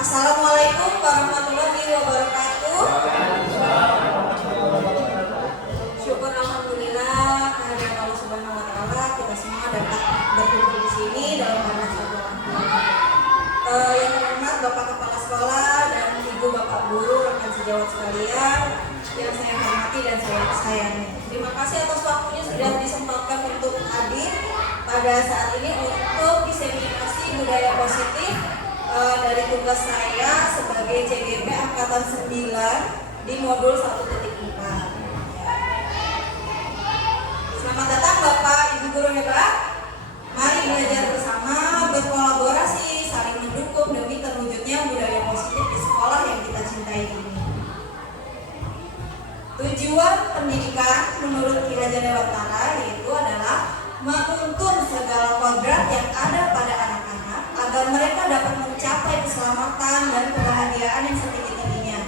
Assalamualaikum warahmatullahi wabarakatuh. Syukur alhamdulillah kehadiran Allah Subhanahu wa taala kita semua dapat berkumpul di sini dalam rangka satu waktu. Yang terhormat Bapak Kepala Sekolah dan Ibu Bapak Guru, rekan sejawat sekalian yang saya hormati dan saya sayangi. Terima kasih atas waktunya sudah disempatkan untuk hadir pada saat ini untuk diseminasi budaya positif dari tugas saya sebagai CGP Angkatan 9 di modul 1.4. Selamat datang Bapak Ibu Guru hebat. Mari belajar bersama, berkolaborasi, saling mendukung demi terwujudnya budaya positif di sekolah yang kita cintai ini. Tujuan pendidikan menurut Ki Hajar Dewantara yaitu adalah menuntun segala kodrat yang ada pada anak-anak agar mereka dapat mencapai keselamatan dan kebahagiaan yang setinggi-tingginya,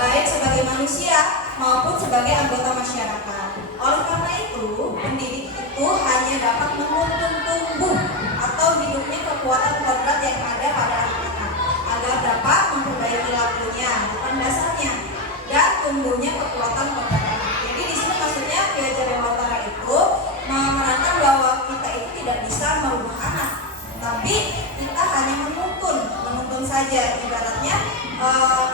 baik sebagai manusia maupun sebagai anggota masyarakat. Oleh karena itu, pendidik itu hanya dapat menuntun tumbuh atau hidupnya kekuatan kodrat yang ada pada anak-anak agar dapat memperbaiki lakunya, bukan dasarnya, dan tumbuhnya kekuatan kodrat anak. Jadi di sini maksudnya Ki Hajar Dewantara itu menerangkan bahwa kita itu tidak bisa merubah anak, tapi kita hanya menuntun saja. Ibaratnya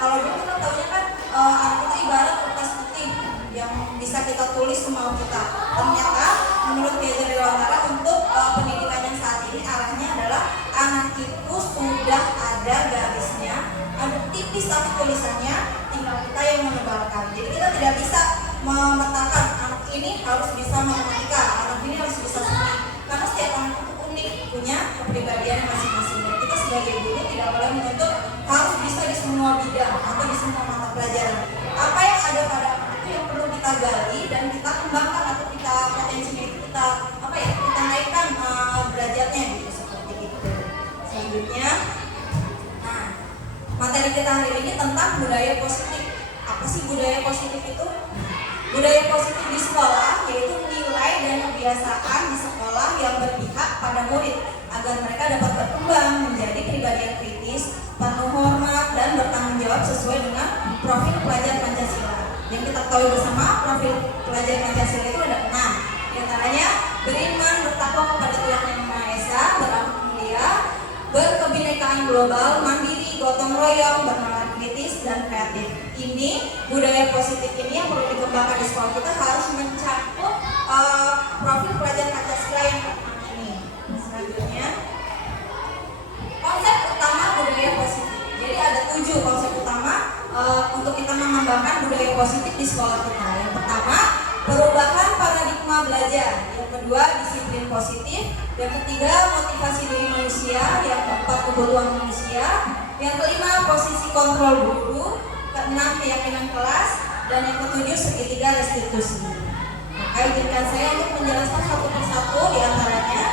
kalau dulu kita tahunya kan anak itu ibarat kertas putih yang bisa kita tulis semau kita. Ternyata menurut Ki Hajar Dewantara untuk pendidikan yang saat ini arahnya adalah anak itu sudah ada garisnya, ada tipis tapi tulisannya, tinggal kita yang menebalkan. Jadi kita tidak bisa memetakan anak ini harus bisa matematika, anak ini harus bisa seni, karena setiap anak itu unik, punya kepribadian masing-masing. Dan kita sebagai guru tidak boleh menuntut harus bisa di semua bidang atau di semua mata pelajaran. Apa yang ada pada anak itu yang perlu kita gali dan kita kembangkan atau kita potensinya itu kita kita naikkan derajatnya gitu, seperti itu. Selanjutnya, nah materi kita hari ini tentang budaya positif. Apa sih budaya positif itu? Budaya positif di sekolah yaitu nilai dan kebiasaan di sekolah yang berpihak pada murid agar mereka dapat berkembang menjadi pribadi yang kritis, penuh hormat dan bertanggung jawab sesuai dengan profil pelajar Pancasila. Yang kita ketahui bersama, profil pelajar Pancasila itu ada 6. Di antaranya beriman, bertakwa kepada Tuhan Yang Maha Esa, berakhlak mulia, berkebinekaan global, mandiri, gotong royong, bernalar kritis dan kreatif. Ini budaya positif ini yang perlu dikembangkan di sekolah kita harus mencakup profil pelajar Pancasila yang ini. Selanjutnya, konsep utama budaya positif. Jadi ada 7 konsep utama untuk kita mengembangkan budaya positif di sekolah kita. Yang pertama, perubahan paradigma belajar. Yang kedua, disiplin positif. Yang ketiga, motivasi diri manusia. Yang keempat, kebutuhan manusia. Yang kelima, posisi kontrol guru. Keenam, keyakinan kelas. Dan yang ketujuh, segitiga restitusi. Maka izinkan saya untuk menjelaskan satu persatu di antaranya.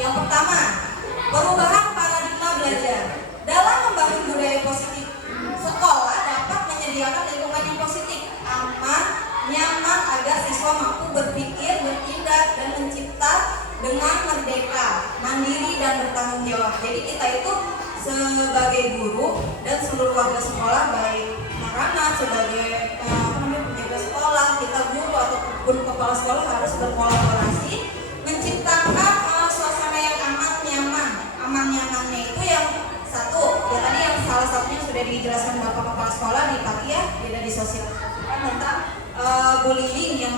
Yang pertama, perubahan paradigma belajar. Dalam membangun budaya positif, sekolah dapat menyediakan lingkungan yang positif, aman, nyaman agar siswa mampu berpikir, bertindak, dan mencipta dengan merdeka, mandiri, dan bertanggung jawab. Jadi kita itu sebagai guru dan seluruh warga sekolah, baik anak-anak sebagai penjaga sekolah, kita guru ataupun kepala sekolah harus berkolaborasi menciptakan suasana yang aman, nyaman. Aman nyamannya itu yang satu, ya tadi yang salah satunya sudah dijelaskan Bapak Kepala Sekolah di pagi ya, tidak disosialisasikan tentang bullying yang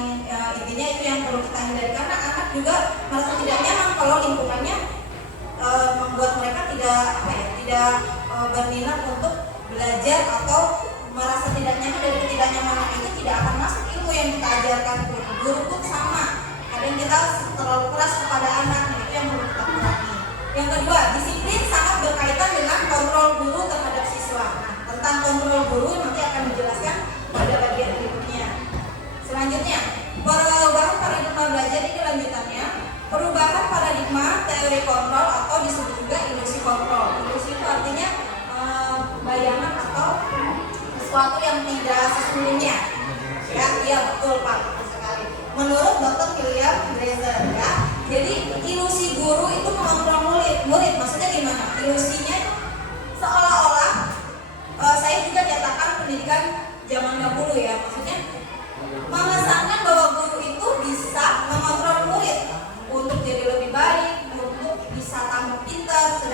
intinya itu yang perlu kita hindari, karena anak juga merasa tidak nyaman kalau lingkungannya membuat mereka tidak berminat untuk belajar atau merasa tidak nyaman. Dari ketidaknyamanan itu tidak akan masuk ilmu yang kita ajarkan. Guru pun sama, kadang kita terlalu keras kepada anak, itu yang perlu kita kurangi. Yang kedua, disiplin sangat berkaitan dengan kontrol guru terhadap siswa. Nah, tentang kontrol guru nanti akan dijelaskan pada bagian berikutnya. Selanjutnya, perubahan paradigma belajar ini lanjutannya. Perubahan paradigma teori kontrol atau disebut juga ilusi kontrol. Ilusi itu artinya bayangan atau sesuatu yang tidak sesungguhnya. Ya, iya betul Pak, betul sekali. Menurut Dr. William Drazer ya. Jadi ilusi guru itu mengontrol murid. Maksudnya gimana? Ilusinya seolah-olah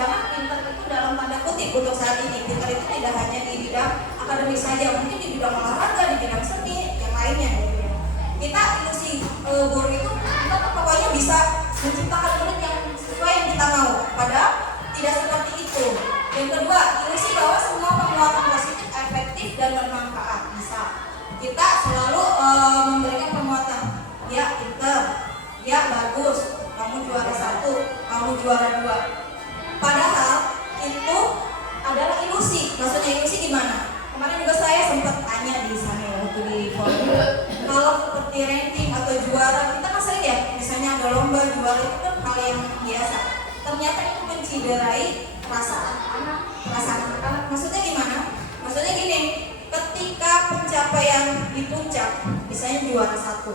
Sedangkan pintar itu dalam tanda kutip untuk saat ini, pintar itu tidak hanya di bidang akademik saja, mungkin di bidang olahraga, di bidang seni, yang lainnya gitu ya. Kita ilusi guru itu kita tuh pokoknya bisa menciptakan murid yang sesuai yang kita mau, padahal tidak seperti itu. Yang kedua, ilusi bahwa semua penguatan positif efektif dan bermanfaat. Misal kita selalu memberikan penguatan, ya pintar, ya bagus, kamu juara 1, kamu juara 2. Padahal itu adalah ilusi. Maksudnya ilusi gimana? Kemarin juga saya sempat tanya di sana ya, waktu di forum. Kalau seperti ranking atau juara, kita kan sering ya, misalnya ada lomba juara itu kan hal yang biasa. Ternyata itu menciderai perasaan anak. Maksudnya gimana? Maksudnya gini, ketika pencapaian di puncak, misalnya juara 1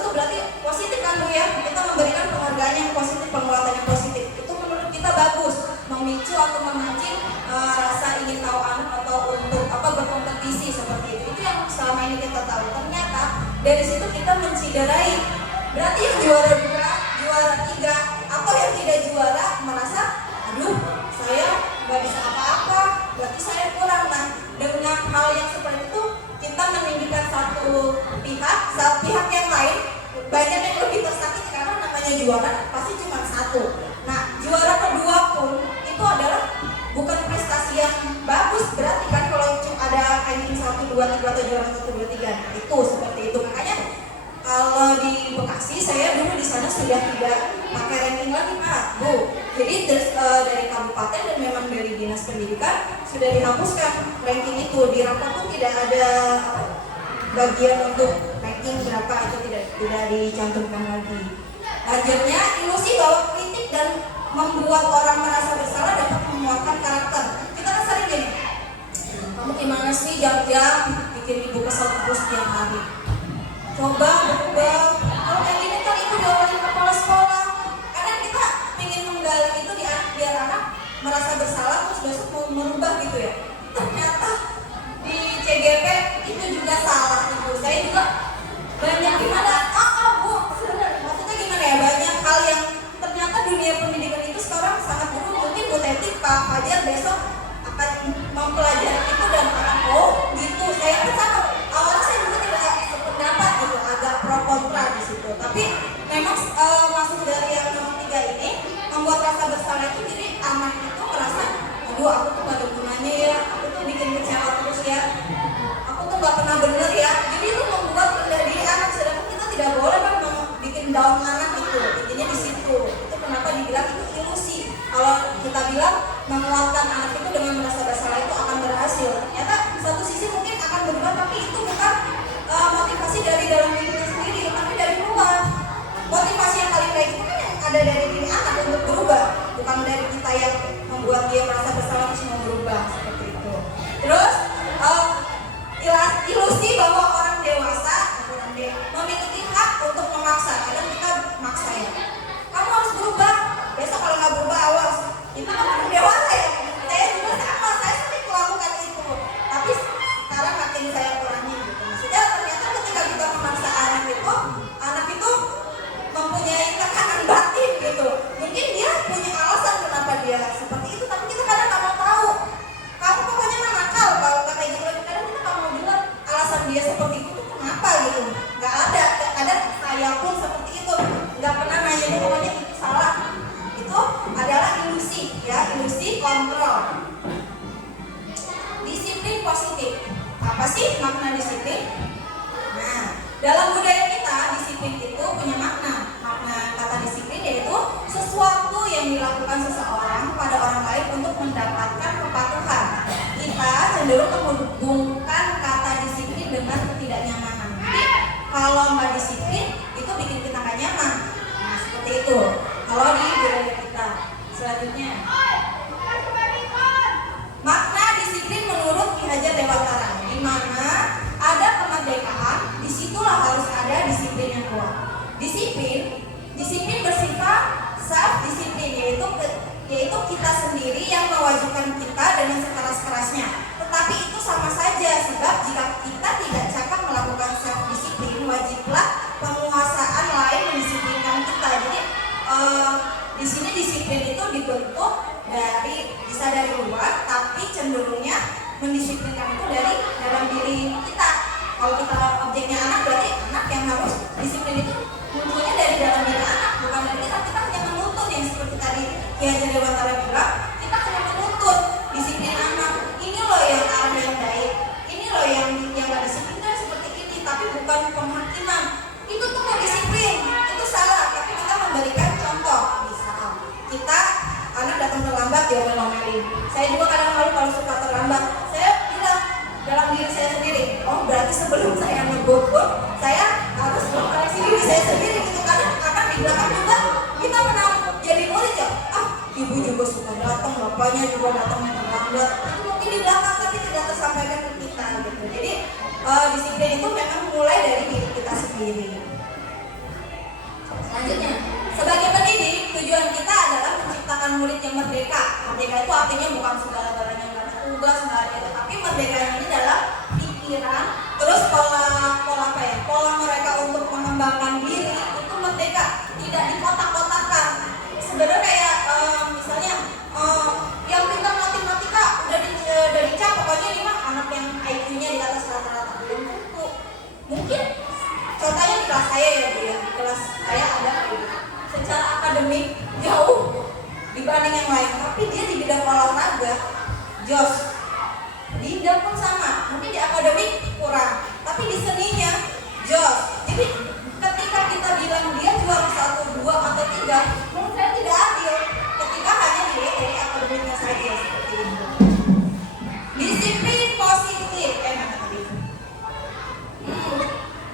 itu berarti positif kan Bu ya? Kita memberikan penghargaan yang positif, penguatan yang positif. Itu menurut kita bagus, memicu atau memancing rasa ingin tahu anak atau untuk berkompetisi seperti itu. Itu yang selama ini kita tahu. Ternyata dari situ kita menciderai. Berarti yang juara 2, juara 3 atau yang tidak juara merasa, aduh saya nggak bisa apa-apa, berarti saya kurang. Nah, dengan hal yang seperti itu kita meninggikan satu pihak yang lain, banyak yang lebih tersakiti karena namanya juara pasti cuma 1. Nah, juara kedua pun itu adalah bukan prestasi yang bagus, berarti kan kalau ada ranking 1, 2, 3 atau juara 1, 2, 3 itu seperti itu. Makanya kalau di Bekasi saya dulu di sana sudah tidak pakai ranking lagi Pak, Bu. Jadi dari kabupaten dan memang dari dinas pendidikan sudah dihapuskan ranking itu. Di rapor pun tidak ada bagian untuk ranking berapa, itu tidak dicantumkan lagi. Akhirnya ilusi bahwa kritik dan membuat orang merasa bersalah dapat menguatkan karakter. Kita kan sering gini, kamu gimana sih jam-jam bikin ibu kesel terus tiap hari. Coba berubah. Kalau kayak gini kan ibu doain kepala sekolah. Kadang kita ingin menggali itu biar anak merasa bersalah terus besok mau merubah gitu ya. Ternyata di CGP itu juga salah ibu. Saya juga banyak gimana? Bu, maksudnya gimana ya? Banyak hal yang ternyata dunia pendidikan itu sekarang sangat buruk. Mungkin Bu Teti, Pak Fajar besok akan mempelajari itu dan akan gitu. Saya kesana. Awalnya saya juga tidak sependapat gitu, agak pro kontra di situ. Tapi memang masuk dari yang nomor 3 ini membuat rasa bersalah itu, jadi anak itu merasa, aduh aku tuh gak ada gunanya ya, aku tuh bikin kecewa terus ya, aku tuh gak pernah bener ya. Jadi itu membuat rendah diri anak, sedangkan kita tidak boleh kan bikin down anak itu. Intinya di situ. Itu kenapa dibilang itu ilusi. Kalau kita bilang menguatkan anak itu dengan merasa bersalah itu akan berhasil. Ternyata satu sisi mungkin akan berubah, tapi itu bukan motivasi dari dalam dirinya sendiri, tapi dari luar. Motivasi yang paling baik itu kan yang ada dari diri anak untuk berubah, bukan dari kita yang membuat dia merasa bersalah terus mau berubah seperti itu. Terus ilusi bahwa orang dewasa memiliki hak untuk memaksa. Kadang kita maksa ya, kamu harus berubah, besok kalau nggak berubah awas. Itu kan orang dewasa ya. Saya juga sama, saya sering melakukan itu. Tapi sekarang makin saya kurangi gitu. Maksudnya ternyata ketika kita memaksa anak itu mempunyai tekanan batin gitu. Mungkin dia punya alasan kenapa dia seperti itu, tapi kita kadang nggak mau tahu. Kamu pokoknya mah nakal kalau nggak kayak gitu. Kadang kita nggak mau dengar alasan dia seperti itu tuh kenapa gitu. Nggak ada. Kadang saya pun seperti itu. Nggak pernah nanya pokoknya itu salah. Itu adalah ilusi ya, ilusi kontrol. Disiplin positif. Apa sih makna disiplin? Nah, dalam budaya kita disiplin itu punya makna. Makna kata disiplin yaitu sesuatu yang dilakukan seseorang pada orang lain untuk mendapatkan kepatuhan. Kita cenderung menghubungkan kata disiplin dengan ketidaknyamanan. Jadi kalau nggak disiplin itu bikin kita nggak nyaman. Nah, seperti itu. Kalau di budaya kita. Selanjutnya, makna disiplin menurut Ki Hajar Dewantara, di mana ada kemerdekaan, disitulah harus ada disiplin yang kuat. Disiplin bersifat self disiplin, yaitu kita sendiri yang mewajibkan kita dengan sekeras-kerasnya. Tetapi itu sama saja, sebab jika kita tidak cakap melakukan self disiplin, wajiblah penguasaan lain mendisiplinkan kita. Jadi bisa dari luar, tapi cenderungnya mendisiplinkan itu dari dalam diri kita. Kalau kita objeknya anak, berarti anak yang harus disiplin itu munculnya dari dalam diri anak, bukan dari kita. Kita hanya menuntut, yang seperti tadi Ki Hajar Dewantara bilang, kita hanya menuntut disiplin anak. Ini loh yang arah yang baik, ini loh yang gak disiplin kan seperti ini, tapi bukan penghakiman. Itu tuh mau disiplin, itu salah, tapi kita memberikan contoh. Misal kita anak datang terlambat, diomel-omelin. Saya juga kadang-kadang kalau suka terlambat, saya bilang dalam diri saya sendiri, oh berarti sebelum saya ngebut pun saya harus mengkoreksi diri saya sendiri gitu. Karena di belakang juga kita pernah jadi murid ya, ibu juga suka datang, bapaknya juga datang terlambat. Itu mungkin di belakang tapi tidak tersampaikan ke kita gitu. Jadi disiplin itu memang mulai dari diri kita sendiri. Selanjutnya, sebagai pendidik, tujuan kita adalah menciptakan murid yang merdeka. Merdeka itu artinya bukan segala-galanya nggak ada tugas, nggak ada, tapi merdeka ini adalah pikiran, terus pola mereka untuk mengembangkan diri itu merdeka, tidak dikotak-kotakan. Sebenarnya kayak misalnya yang pintar matematika udah dicap, pokoknya ini mah anak yang IQ-nya di atas rata-rata, belum tentu. Mungkin contohnya di kelas saya ya Bu ya, di kelas saya ada secara akademik jauh dibanding yang lain, tapi dia di bidang olahraga jos, di bidang pun sama, mungkin di akademik kurang, tapi di seninya jos. Jadi ketika kita bilang dia juara 1, 2, atau 3, menurut saya tidak adil ketika hanya dilihat dari akademiknya saja seperti itu. Disiplin positif,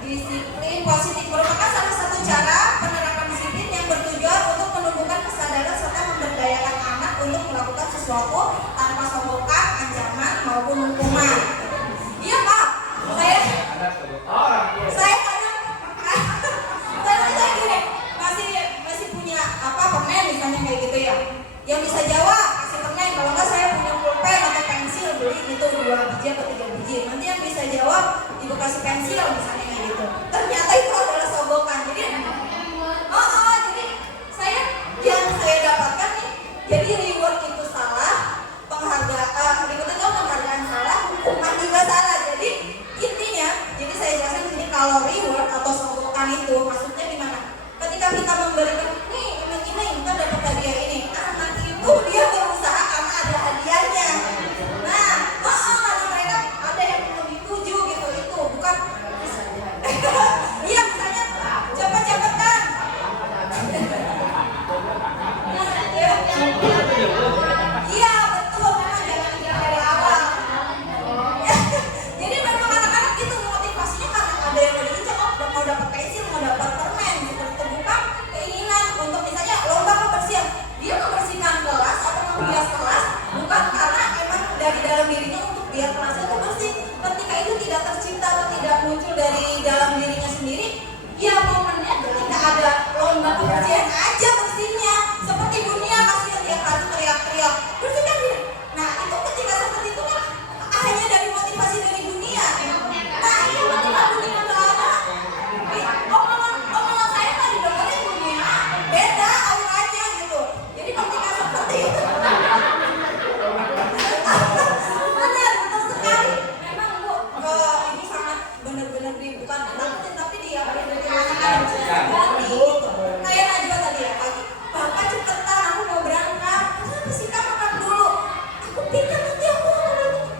disiplin positif merupakan salah satu cara penerapan disiplin yang bertujuan untuk menumbuhkan kesadaran serta memberdayakan anak untuk melakukan sesuatu tanpa sogokan, ancaman maupun hukuman. Iya Pak, saya gini, masih punya permen misalnya kayak gitu ya, yang bisa jawab kasih permen, kalau nggak saya punya pulpen atau pensil, beli itu 2 biji atau 3 biji, nanti yang bisa jawab ibu kasih pensil misalnya kayak gitu. Ternyata itu adalah sogokan. Jadi jadi saya dapatkan nih, jadi reward itu salah, penghargaan salah, hukuman juga salah. Jadi intinya, jadi saya jelaskan di sini, kalau reward atau sogokan itu maksudnya gimana? Ketika kita memberikan nih iming-iming, kita dapat hadiah ini, anak itu dia berusaha karena ada hadiahnya. Nah, karena mereka ada yang lebih tuju gitu, itu bukan iya misalnya cepet-cepet kan. Iya betul, memang jangan dari awal. Jadi memang anak-anak gitu motivasinya karena ada yang mau diincar, mau dapat pensil, mau dapat permen, seperti itu. Bukan keinginan untuk misalnya lomba kebersihan, dia membersihkan kelas atau menghias kelas bukan karena emang dari dalam dirinya untuk biar kelasnya itu bersih. Ketika itu tidak tercipta atau tidak muncul dari dalam dirinya sendiri, ya momennya ketika ada lomba kebersihan aja bersihnya. Seperti dunia kasihan tiap hari teriak-teriak bersihkan diri. Nah itu ketika seperti itu kan hanya dari motivasi dari dunia. Nah itu ketika dunia nggak ada, omongan saya nggak didengerin dunia, beda auranya gitu. Jadi ketika seperti itu benar, betul sekali. Memang Bu, ini sangat benar-benar bukan ditakutin, tapi dia ganti gitu. Kayak Najwa tadi ya pagi, Bapak cepetan, aku mau berangkat. Kenapa sih Kak, makan dulu? Aku pikir nanti aku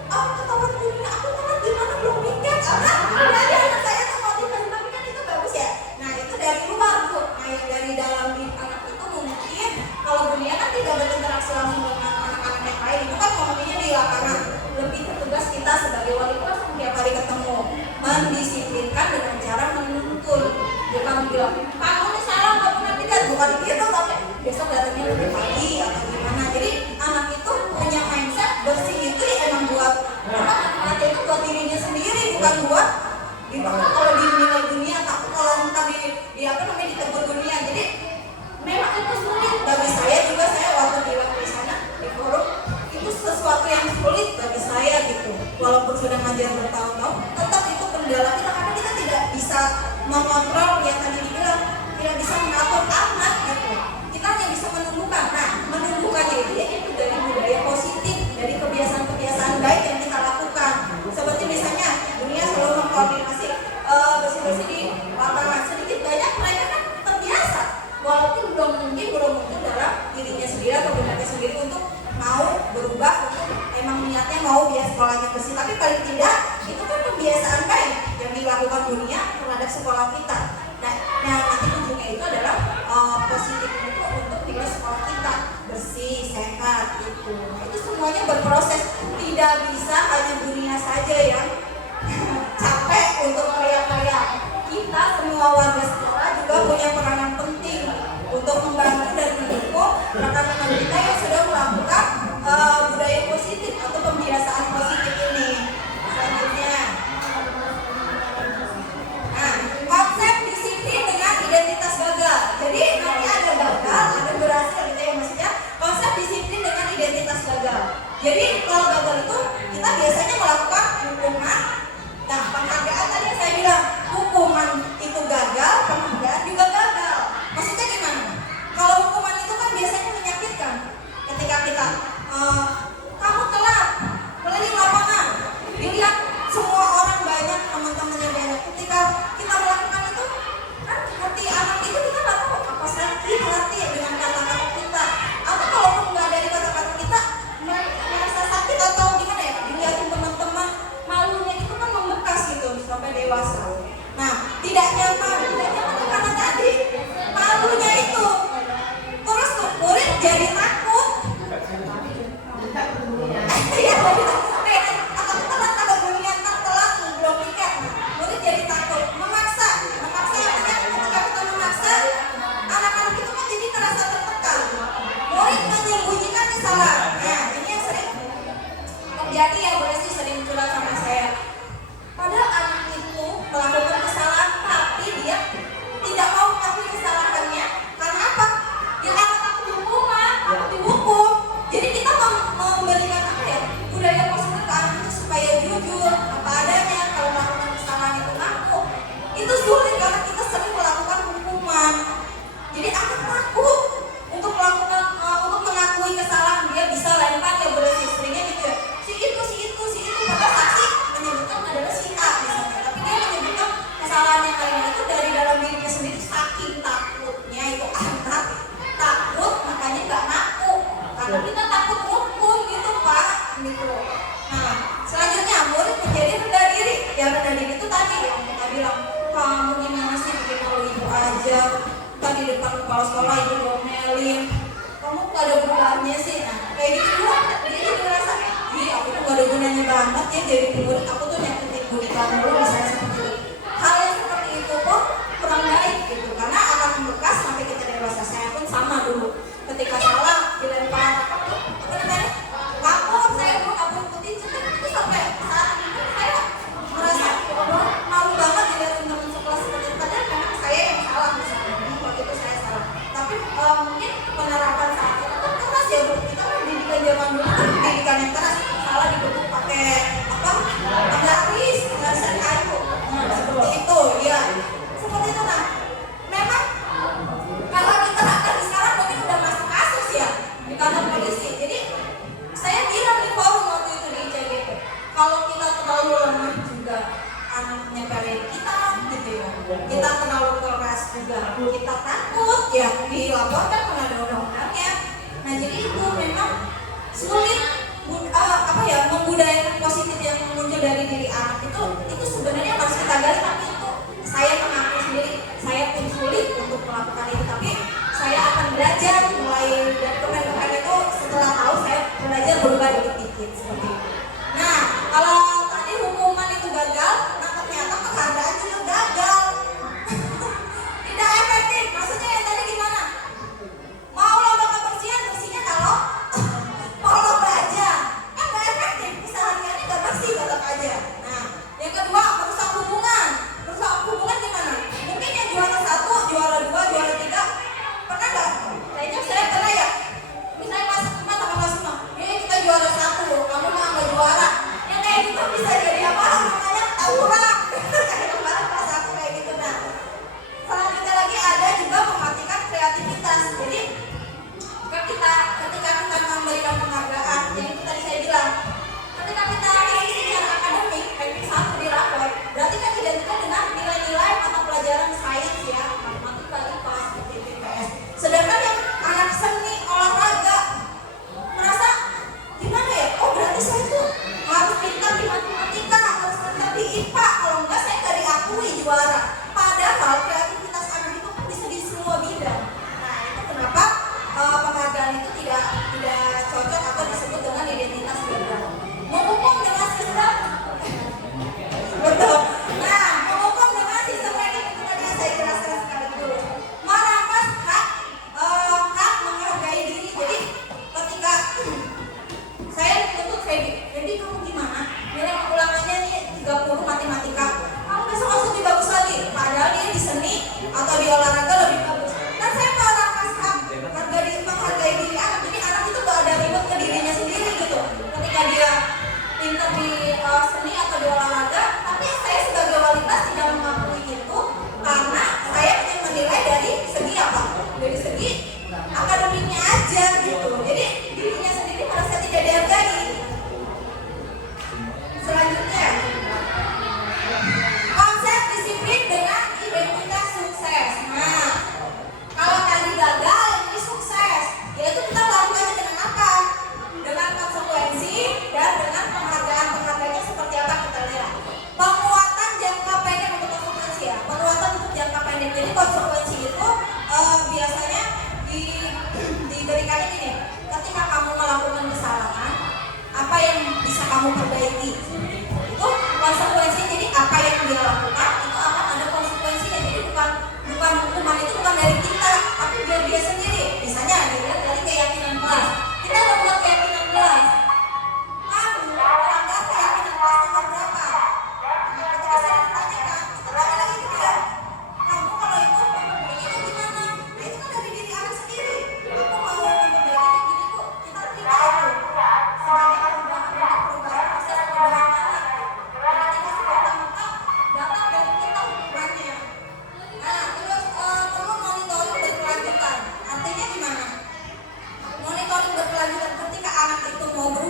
ketahuan dunia, aku makan gimana belum mikir. Karena dari anak saya tuh motivasi, tapi kan itu bagus ya. Nah itu dari luar Bu. Nah yang dari dalam diri anak itu mungkin kalau dunia kan tidak berinteraksi langsung dengan anak-anak yang lain. Itu kan momennya di lapangan. Lebih tugas kita sebagai wali kelas setiap hari ketemu, mendisiplinkan dengan cara menuntun. Bukan bilang, kamu ini salah, nggak pernah tidak, bukan gitu, tapi besok datangnya lebih pagi atau gimana. Jadi anak itu punya mindset bersih itu ya emang buat anak itu buat dirinya sendiri, bukan buat dimana kalau dinilai dunia, takut kalau ntar ditegur dunia. Jadi memang itu sulit bagi saya juga. Saya waktu bilang di sana di forum itu sesuatu yang sulit bagi saya gitu. Walaupun sudah ngajar bertahun-tahun, tetap itu kendala kita karena kita tidak bisa mengontrol yang tadi dibilang, tidak bisa mengatur anak gitu. Kita hanya bisa menumbuhkan. Nah, menumbuhkannya itu ya itu dari semuanya berproses. Tidak bisa hanya dunia saja yang capek untuk karya-karya. Kita semua warga sekolah juga punya peranan penting untuk membantu dan mendukung rekan-rekan kita yang sudah melakukan budaya positif atau pembiasaan positif ini. Selanjutnya, nah, konsep disiplin dengan identitas gagal. Jadi nanti ada gagal, ada berhasil gitu ya maksudnya. Konsep disiplin dengan identitas gagal. Jadi kalau gagal itu kita biasanya melakukan hukuman. Nah, penghargaan tadi yang saya bilang, hukuman itu gagal, penghargaan juga gagal. Maksudnya gimana? Kalau hukuman itu kan biasanya menyakitkan. Ketika kita kamu telat keliling lapangan, dilihat semua orang banyak, teman-temannya banyak. Ketika kita melakukan itu, kan hati anak itu kita nggak tahu apa sakit hati dengan kata-kata kita. Atau kalaupun nggak dari kata-kata kita, merasa sakit atau gimana ya? Dilihatin teman-teman, malunya itu kan membekas gitu sampai dewasa. Nah, tidak nyaman itu karena tadi malunya itu. Terus tuh murid jadi takut. Iya, takut dunia telat belum pikir. Murid jadi takut, memaksa artinya ketika kita memaksa, anak-anak itu kan jadi terasa tertekan. Murid menyembunyikan kesalahan. Nah, ini yang sering terjadi ya, boleh sih sering curhat sama saya. Padahal anak itu melakukan kesalahan, tapi dia tidak mau mengakui kesalahannya. Karena apa? Dia karena takut hukuman, takut dihukum. Jadi kita memberikan apa ya, budaya positif ke anak itu supaya jujur, apa adanya. Kalau melakukan kesalahan itu ngaku, itu sulit karena kita sering melakukan hukuman. Jadi anak takut untuk melakukan, untuk mengakui kesalahan. Dia bisa lempar ya berarti seringnya gitu ya. Si itu. Padahal saksi menyebutkan adalah si A misalnya, tapi dia menyebutkan kesalahan yang lainnya itu dari dalam dirinya sendiri. Saking takutnya itu anak takut, makanya nggak ngaku karena kita takut hukum gitu Pak gitu. Nah, selanjutnya murid menjadi rendah diri. Ya rendah diri itu tadi yang kita bilang, kamu gimana sih bikin kalau itu aja, tadi depan kepala sekolah itu domelin, kamu gak ada gunanya sih. Nah, kayak gitu juga dia juga merasa, aku tuh gak ada gunanya banget ya jadi murid, aku tuh nyakitin gurita dulu misalnya seperti itu. Hal yang seperti itu pun kurang baik gitu, karena akan membekas sampai kita dewasa. Saya pun sama dulu, ketika salah dilempar apa namanya kapur, saya dulu kapur putih cetek itu sampai saat ini saya merasa malu banget dilihat teman-teman sekelas seperti itu. Padahal memang saya yang salah misalnya, waktu itu saya salah. Tapi mungkin penerapan saat itu kan keras ya, kita kan pendidikan zaman dulu kan pendidikan yang keras. Salah dibentuk pakai apa? Garis kayu. Nah, seperti itu, ya. Seperti itu. Nah, memang kalau diterapkan di sekarang mungkin udah masuk kasus ya di kantor polisi. Jadi saya bilang di forum waktu itu di ICGP, kalau kita terlalu lemah juga anaknya parent kita gitu ya. Kita terlalu keras juga, kita takut ya dilaporkan karena ada undang-undangnya. Nah, jadi itu memang sulit membudayakan positif yang muncul dari diri anak itu sebenarnya harus kita gali. Tapi itu saya mengaku sendiri, saya pun sulit untuk melakukan itu, tapi saya akan belajar mulai dari kemarin itu. Setelah tahu saya belajar berubah dikit-dikit seperti itu. Nah, kalau tadi hukuman itu gagal, nah ternyata penghargaan juga gagal. Tidak efektif. Maksudnya yang tadi gimana? Mau lomba kebersihan, bersihnya kalau mau lomba aja kan gak efektif, kesehariannya gak bersih tetap aja. Nah, yang kedua merusak hubungan.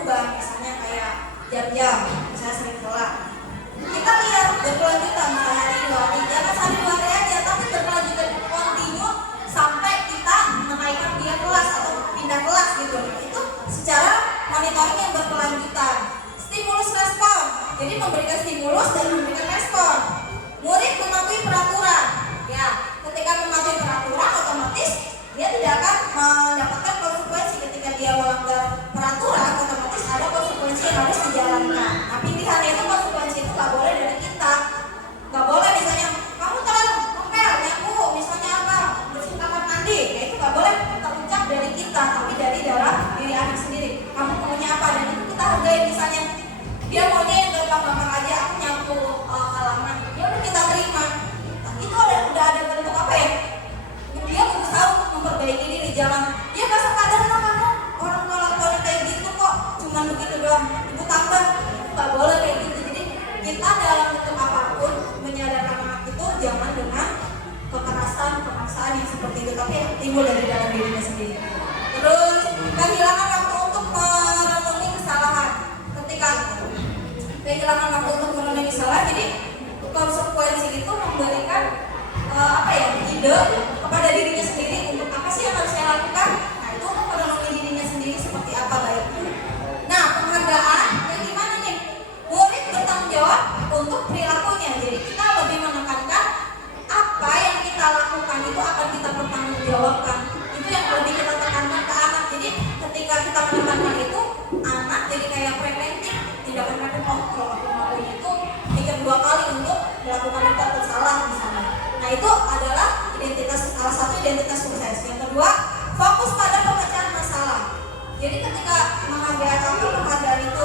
berubah, misalnya kayak jam-jam, misalnya sering telat. Kita lihat berkelanjutan sehari dua hari, jangan sehari dua hari aja, tapi berkelanjutan kontinu sampai kita menaikkan dia kelas atau pindah kelas gitu. Itu secara monitoring yang berkelanjutan. Stimulus respon, jadi memberikan stimulus dan memberikan respon. Murid mematuhi peraturan, ya ketika mematuhi peraturan otomatis dia tidak akan mendapatkan konsekuensi. Ketika dia melanggar peraturan otomatis ada konsekuensi yang harus dijalankan. Nah pilihannya itu konsekuensi itu nggak boleh dari kita, nggak boleh misalnya kamu telah ngomel nyapu misalnya apa bersih kamar mandi, ya itu nggak boleh terucap dari kita tapi dari dalam diri anak sendiri. Kamu maunya apa dan itu kita hargai. Misalnya dia maunya yang gampang-gampang aja, aku nyapu halaman, ya udah kita terima. Nah, itu udah ada bentuk apa ya, dia berusaha untuk memperbaiki diri. Jangan dia gak sadar lah kamu orang tua lakukan kayak gitu kok cuman begitu doang, ibu tambah. Gak boleh kayak gitu. Jadi kita dalam bentuk apapun menyadarkan anak itu jangan dengan kekerasan yang seperti itu, tapi yang timbul dari dalam dirinya sendiri. Terus kehilangan waktu untuk merenungi kesalahan. Ketika kehilangan waktu untuk merenungi kesalahan, jadi konsekuensi itu memberikan ide kepada dirinya sendiri untuk apa sih yang harus saya lakukan. Nah itu untuk merenungi dirinya sendiri seperti apa baiknya. Nah penghargaan yang gimana nih, murid bertanggung jawab untuk perilakunya. Jadi kita lebih menekankan apa yang kita lakukan itu akan kita pertanggungjawabkan. Itu yang lebih kita tekankan ke anak. Jadi ketika kita menekankan itu, anak jadi kayak preventif, tidak pernah kalau aku melakukan itu pikir dua kali untuk melakukan itu atau salah misalnya. Nah itu adalah salah satu identitas sukses. Yang kedua, fokus pada pemecahan masalah. Jadi ketika penghargaan itu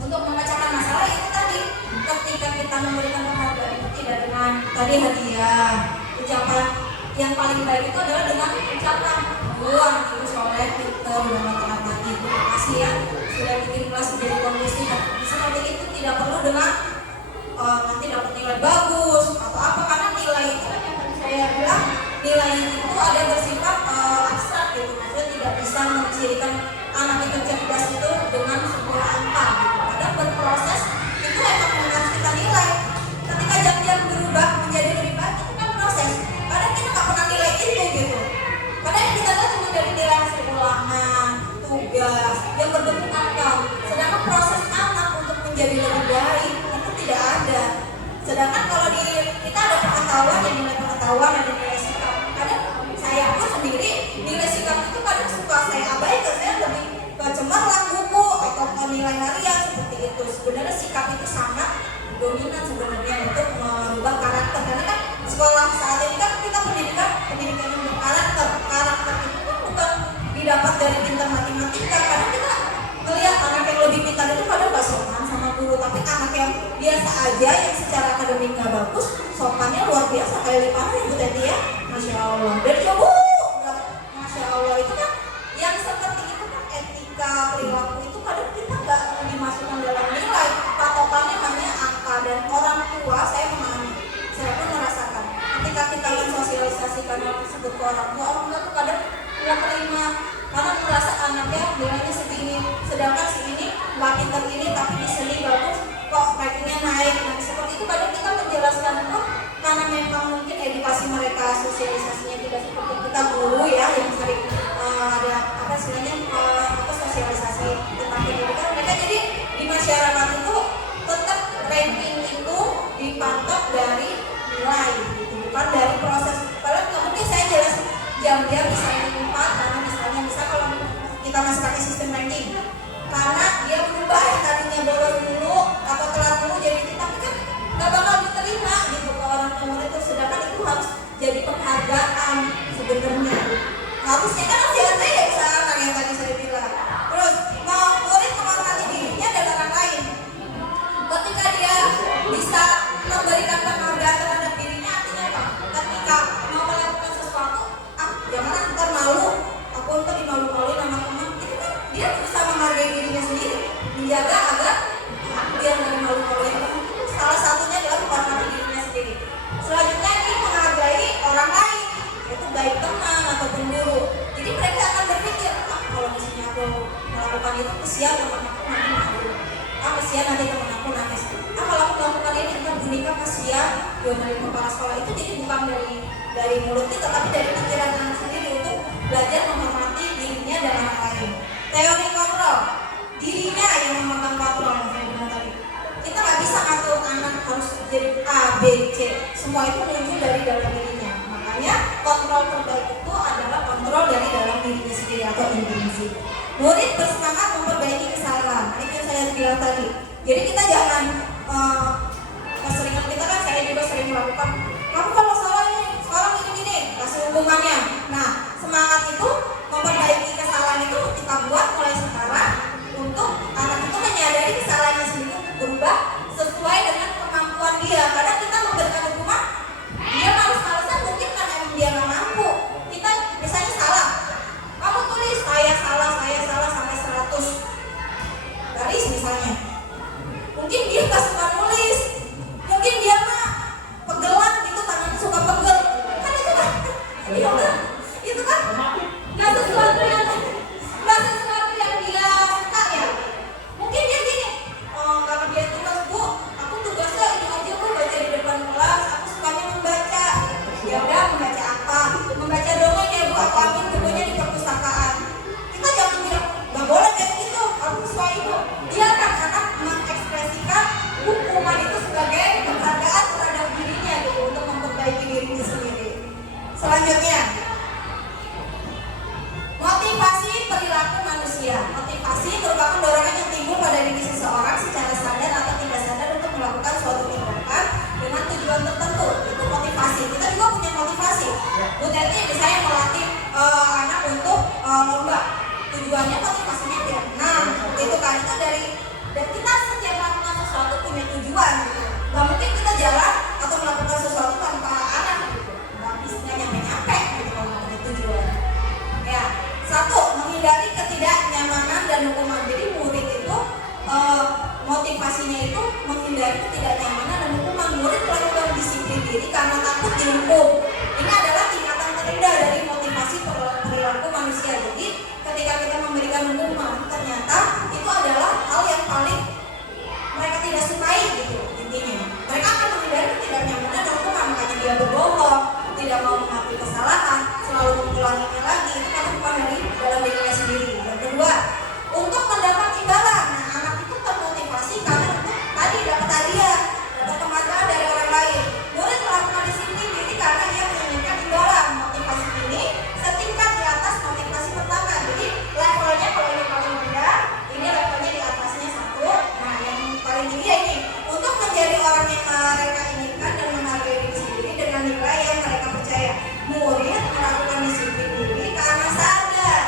untuk memecahkan masalah itu tadi, ketika kita memberikan penghargaan itu tidak dengan tadi hadiah, ucapan yang paling baik itu adalah dengan ucapan buang itu soleh pinter udah matematika itu makasih ya sudah bikin kelas menjadi kondusif. Seperti itu tidak perlu dengan nanti dapat nilai bagus atau apa, karena nilai itu kan yang tadi saya bilang nilai itu ada bersifat abstrak gitu, maksudnya tidak bisa mencirikan anak itu cerdas itu dengan sebuah angka gitu. Kadang berproses itu emang harus kita nilai. Ketika jam-jam berubah menjadi lebih baik itu kan proses. Kadang kita nggak pernah nilai itu gitu. Kadang yang kita lihat cuma dari nilai hasil ulangan, tugas yang berbentuk angka. Sedangkan proses anak untuk menjadi lebih baik itu tidak ada. Sedangkan kalau kita ada pengetahuan, yang nilai pengetahuan ada nilai sikap. Kadang saya pun sendiri nilai sikap itu kadang suka saya abaikan, saya lebih ke cemerlang buku atau ke nilai harian seperti itu. Sebenarnya sikap itu sangat dominan sebenarnya untuk merubah karakter, karena kan sekolah saat ini kan kita pendidikan yang berkarakter. Karakter itu kan bukan didapat dari pintar matematika. Kadang kita melihat anak yang lebih pintar itu kadang gak sopan sama guru, tapi anak yang biasa aja yang secara akademik gak bagus sopannya luar biasa kayak Lipana Ibu Teti ya, Masya Allah. Dan coba Masya Allah itu kan yang seperti itu kan etika perilaku itu kadang kita gak dimasukkan dalam nilai, patokannya hanya angka. Dan orang tua saya memahami, saya pun merasakan ketika kita mensosialisasikan hal tersebut ke orang tua tuh kadang nggak terima karena merasa anaknya nilainya segini, sedangkan si ini nggak pintar ini tapi di sini bagus kok rankingnya naik. Nah seperti itu kadang kita menjelaskan pun karena memang mungkin edukasi mereka sosialisasinya tidak seperti kita guru ya yang sering ada apa istilahnya sosialisasi tentang pendidikan. Mereka jadi di masyarakat itu tetap ranking itu dipantau dari nilai gitu, bukan dari proses. Padahal nggak mungkin saya jelas jam-jam bisa diempat karena misalnya kalau kita masih pakai sistem ranking karena dia berubah yang tadinya bolos dulu atau telat dulu jadi itu, tapi kan nggak bakal diterima gitu ke orang tua itu. Sedangkan itu harus jadi penghargaan sebenarnya, harusnya kan harus dihargai ya usaha yang tadi saya bilang. Terus mau murid menghormati dirinya dan orang lain. Ketika dia bisa memberikan penghargaan terhadap dirinya, artinya apa? Ketika mau melakukan sesuatu, jangan ntar malu, aku ntar dimalu-maluin sama teman, itu kan dia bisa menghargai dirinya sendiri, menjaga agar dia nggak malu-maluin. Salah satunya adalah menghormati dirinya sendiri. Selanjutnya ini menghargai orang lain, yaitu baik teman ataupun guru. Jadi teman aku nanti malu, kasihan nanti teman aku nangis, kalau aku melakukan ini kan Bunika kasihan. Dari kepala sekolah itu jadi bukan dari mulut kita, tapi dari pikiran anak sendiri untuk belajar menghormati dirinya dan orang lain. Teori kontrol, dirinya yang memegang kontrol yang saya bilang tadi. Kita nggak bisa atur anak harus jadi A, B, C. Semua itu muncul dari dalam dirinya. Makanya kontrol terbaik itu adalah kontrol dari dalam dirinya sendiri atau intuisi. Murid bersemangat memperbaiki kesalahan. Itu yang saya bilang tadi. Jadi kita jangan keseringan kita kan, saya juga sering melakukan. Kamu kalau salah ini, sekarang ini kasih hukumannya. Nah, semangat itu memperbaiki kesalahan itu kita buat mulai sekarang untuk anak itu menyadari kesalahannya sendiri untuk berubah sesuai dengan kemampuan dia. Kadang kita memberikan hukuman, dia males-malesan mungkin karena emang dia nggak mampu. Kita misalnya salah, kamu tulis saya salah sampai 100 garis misalnya. Mungkin dia nggak suka nulis, mungkin dia mah pegelan gitu, tangannya suka pegel. Kan itu kan, itu kan nggak sesuatu yang dia suka ya. Mungkin dia gini, karena dia tugas, Bu, aku tugasnya ini aja, Bu, baca di depan kelas. Aku sukanya membaca. Ya udah, membaca apa? Membaca dongeng ya, Bu. Aku ambil bukunya di perpustakaan. Kita jangan bilang nggak boleh kayak gitu. Aku suka itu. Biarkan anak mengekspresikan hukuman itu sebagai penghargaan terhadap dirinya gitu, untuk memperbaiki dirinya sendiri. Selanjutnya, motivasi perilaku manusia. Motivasi merupakan dorongan yang timbul pada diri seseorang secara sadar atau tidak sadar untuk melakukan suatu tindakan dengan tujuan tertentu. Itu motivasi. Kita juga punya motivasi. Bu Teti misalnya melatih anak untuk lomba. Tujuannya motivasinya dia. Nah, itu kan itu dari kita setiap melakukan sesuatu punya tujuan. Gak mungkin kita jalan atau melakukan sesuatu tanpa arah. Gak bisa nyampe-nyampe gitu kalau nggak punya tujuan. Ya, satu, menghindari ketidaknyamanan dan hukuman. Jadi murid itu motivasinya itu menghindari ketidaknyamanan dan hukuman. Murid melakukan disiplin diri karena takut dihukum. Ini adalah tingkatan terendah dari motivasi perilaku manusia. Jadi ketika kita memberikan hukuman, ternyata itu adalah hal yang paling mereka tidak sukai gitu intinya. Mereka akan menghindari ketidaknyamanan dan hukuman, makanya dia berbohong, tidak mau mengakui kesalahan, selalu mengulanginya lagi. Itu kan bukan dari dalam dirinya sendiri. Yang kedua, untuk mendapat imbalan. Nah, anak itu termotivasi karena untuk tadi dapat hadiah, dapat penghargaan dari orang lain. Murid melakukan disiplin diri karena ia menginginkan imbalan. Motivasi ini setingkat di atas motivasi pertama. Jadi levelnya kalau ini paling rendah, ini levelnya di atasnya satu. Nah, yang paling tinggi ya ini untuk menjadi orang yang mereka inginkan dan menghargai diri sendiri dengan nilai yang mereka percaya. Murid melakukan disiplin diri karena sadar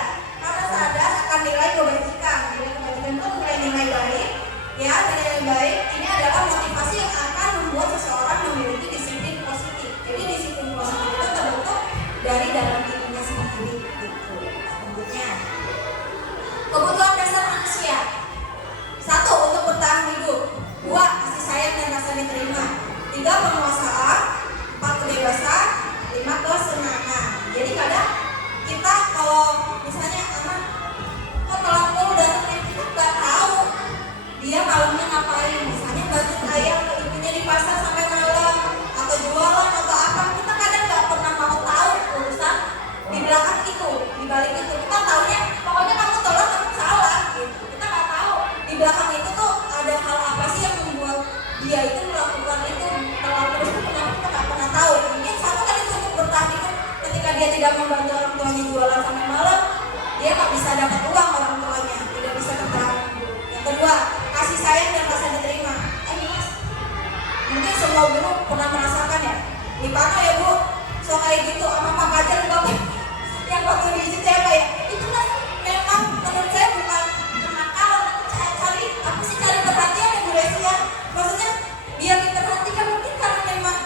akan nilai kebajikan. Nilai kebajikan itu nilai-nilai baik. Ya, nilai baik ini adalah motivasi yang akan membuat seseorang memiliki disiplin positif. Jadi disiplin positif itu terbentuk dari dalam dirinya sendiri. Gitu. Selanjutnya, kebutuhan dasar manusia. Satu, untuk bertahan hidup. Dua, kasih sayang dan rasa diterima. Tiga, penguasaan. Empat, kebebasan. Lima, kesenangan. Jadi kadang kita kalau misalnya anak kok telat mulu datangnya, kita nggak tahu dia malamnya ngapain. Misalnya bantu ayam ke ibunya di pasar sampai malam, atau jualan atau apa. Kita kadang nggak pernah mau tahu urusan di belakang itu, di balik itu. Kita taunya pokoknya kamu telat kamu salah gitu. Kita nggak tahu di belakang itu tuh ada hal apa sih yang membuat dia itu melakukan itu telat terus. Itu kenapa kita nggak pernah tahu. Mungkin satu kali itu untuk bertahan hidup, ketika dia tidak membantu orang tuanya jualan sampai malam, dia nggak bisa dapat uang, orang tuanya tidak bisa bertahan. Yang kedua, kasih sayang dan rasa diterima. Mas, mungkin semua guru pernah merasakan ya, di mana ya Bu, so kayak gitu sama Pak Kajar bapak yang waktu di siapa ya, itu kan memang menurut saya bukan kenakalan, saya cari apa sih, cari perhatian ya Bu Desi ya. Maksudnya biar diperhatikan, mungkin karena memang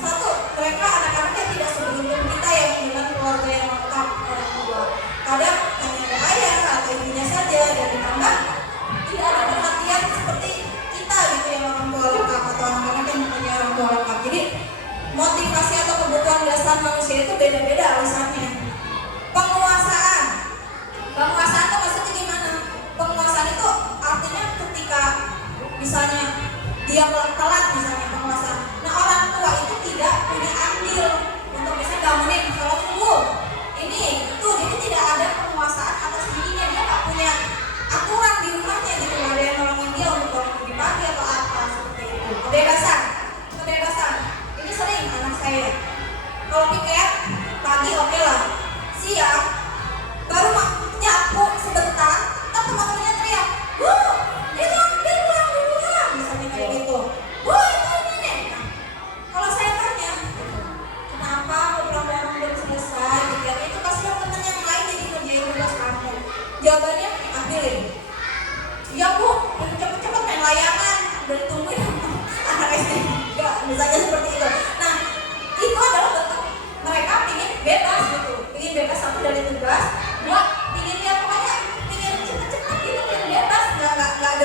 satu, mereka anak-anaknya tidak seberuntung kita yang dengan keluarga yang lengkap orang tua. Kadang hanya ada ayah atau ibunya saja, dan ditambah tidak ada perhatian seperti kita gitu yang orang tua lengkap atau anak-anak yang mempunyai orang tua lengkap. Jadi motivasi atau kebutuhan dasar manusia itu beda-beda alasannya. Penguasaan itu maksudnya gimana? Penguasaan itu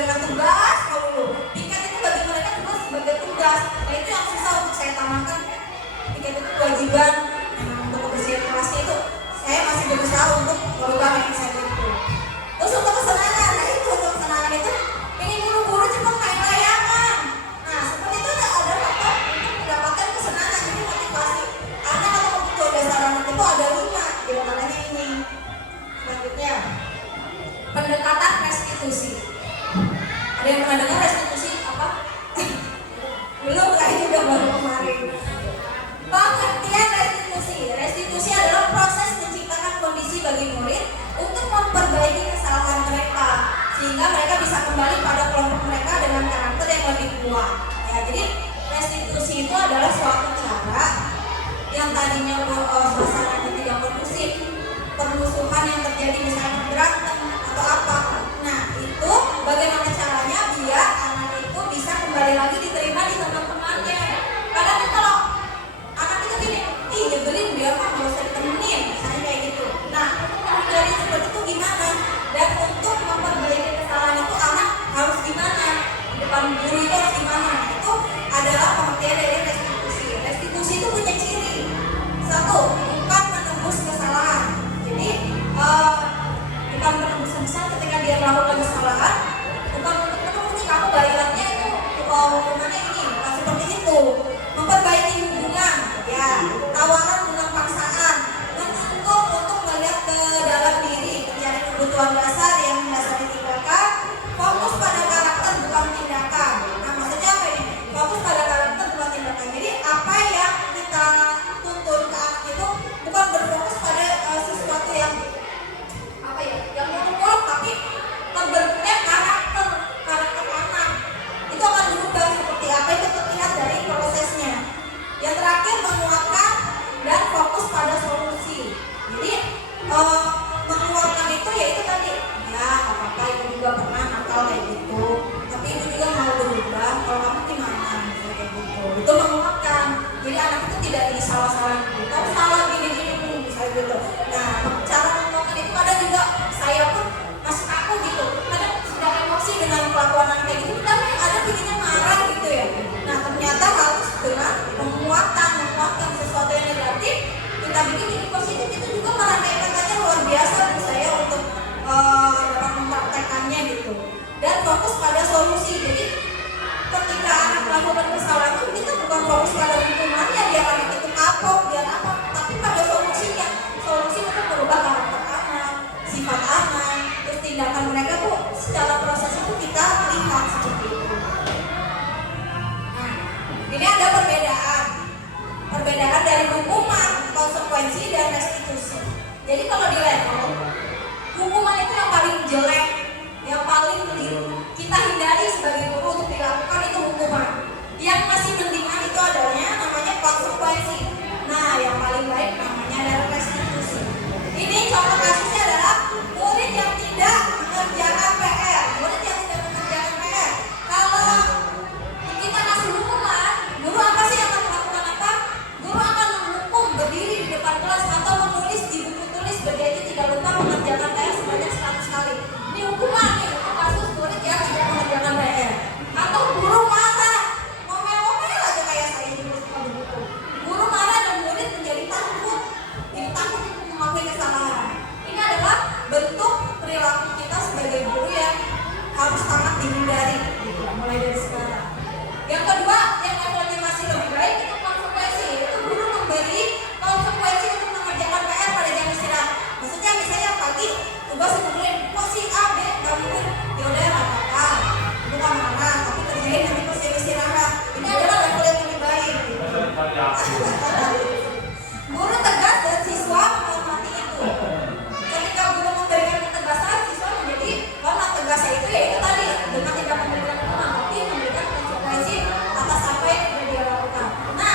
memberikan tugas dulu. Piket itu bagi mereka juga sebagai tugas. Nah itu yang susah untuk saya tanamkan. Piket itu kewajiban untuk kebersihan kelasnya itu. Saya masih berusaha untuk merubah mindset itu. Terus untuk kesenangan, nah itu untuk kesenangan itu ingin buru-buru cepat main layangan. Nah seperti itu ada faktor untuk mendapatkan kesenangan. Jadi motivasi anak atau kebutuhan dasar anak itu ada 5. Di antaranya ini. Selanjutnya pendekatan restitusi. Ada yang pernah dengar restitusi apa? Belum, saya juga baru kemarin. Pengertian restitusi. Restitusi adalah proses menciptakan kondisi bagi murid untuk memperbaiki kesalahan mereka sehingga mereka bisa kembali pada kelompok mereka dengan karakter yang lebih kuat. Ya, jadi restitusi itu adalah suatu cara yang tadinya suasananya tidak kondusif, permusuhan yang terjadi misalnya berantem atau apa. Nah itu bagaimana caranya biar anak itu bisa kembali lagi diterima di teman-temannya. Kadang kan kalau anak itu gini, ih nyebelin dia mah gak usah ditemenin, misalnya kayak gitu. Nah dari seperti itu gimana? Dan untuk memperbaiki kesalahan itu anak harus gimana? Di depan guru itu harus gimana? Nah, itu adalah pengertian dari restitusi. Restitusi itu punya ciri. 1, bukan menembus kesalahan. Jadi bukan menembus kesalahan ketika dia melakukan kesalahan, bukan untuk menembus kamu bayarannya itu hukumannya ini, bukan seperti itu. Memperbaiki hubungan, ya, tawaran dengan paksaan, menuntut untuk melihat ke dalam diri, mencari kebutuhan dasar yang mendasari tindakan, fokus pada karakter bukan tindakan. Nah maksudnya apa ini? Fokus pada karakter bukan tindakan. Jadi apa yang kita tuntun ke anak itu bukan berfokus pada sesuatu yang apa ya, yang muluk-muluk, tapi terbentuknya karakter anak itu akan berubah seperti apa itu terlihat dari prosesnya. Yang terakhir menguatkan dan fokus pada solusi. Jadi menguatkan itu yaitu tadi ya apa-apa itu juga pernah nakal kayak gitu, tapi itu juga mau berubah, kalau kamu gimana kayak gitu. Itu menguatkan. Jadi anak itu tidak disalah-salahin, kamu salah gini misalnya gitu. Nah cara menguatkan itu kadang juga saya pun masih aku gitu, kadang sudah emosi dengan kelakuan anak kayak gitu, tapi ada pinginnya marah gitu ya. Nah ternyata harus dengan menguatkan sesuatu yang negatif kita bikin jadi positif, itu juga merangkaikan aja luar biasa bagi saya untuk dapat mempraktekannya gitu. Dan fokus pada solusi. Jadi ketika anak melakukan kesalahan itu kita bukan fokus pada hukumannya biar anak itu kapok biar apa, tapi pada solusinya. Solusi untuk merubah karakter anak, sifat anak, terus tindakan mereka tuh secara proses itu kita lihat seperti itu. Nah, ini ada perbedaan dari hukuman, konsekuensi dan restitusi. Jadi kalau di level hukuman itu yang paling jelek, yang paling kita hindari sebagai guru untuk dilakukan itu hukuman. Yang masih mendingan itu adanya namanya konsekuensi. Nah yang paling baik namanya adalah restitusi. Ini contoh kasusnya adalah murid yang tidak mengerjakan PR. Murid yang tidak mengerjakan PR. Kalau kita kasih hukuman, guru apa sih yang akan melakukan apa? Guru akan menghukum berdiri di depan kelas atau menulis di buku tulis berjanji tidak lupa mengerjakan PR sebanyak 100 kali. Ini hukuman nih untuk kasus murid yang tidak mengerjakan PR. Atau guru marah, ngomel-ngomel aja kayak saya juga suka begitu. Guru marah dan murid menjadi takut, jadi takut untuk mengakui kesalahan. Ini adalah bentuk perilaku kita sebagai guru yang harus sangat dihindari, gitu, mulai dari sekarang. Yang kedua, yang levelnya masih lebih baik itu konsekuensi. Itu guru memberi konsekuensi untuk mengerjakan PR pada jam istirahat. Maksudnya misalnya pagi tugas dikumpulin, kok si A, B, kamu yaudah nggak apa-apa, bukan marah, tapi kerjain nanti pas jam istirahat. Ini adalah level yang lebih baik. Guru tegas dan siswa menghormati itu. Ketika guru memberikan ketegasan, siswa menjadi hormat. Tegasnya itu ya itu tadi dengan tidak memberikan hukuman, tapi memberikan konsekuensi atas apa yang sudah dia lakukan. Nah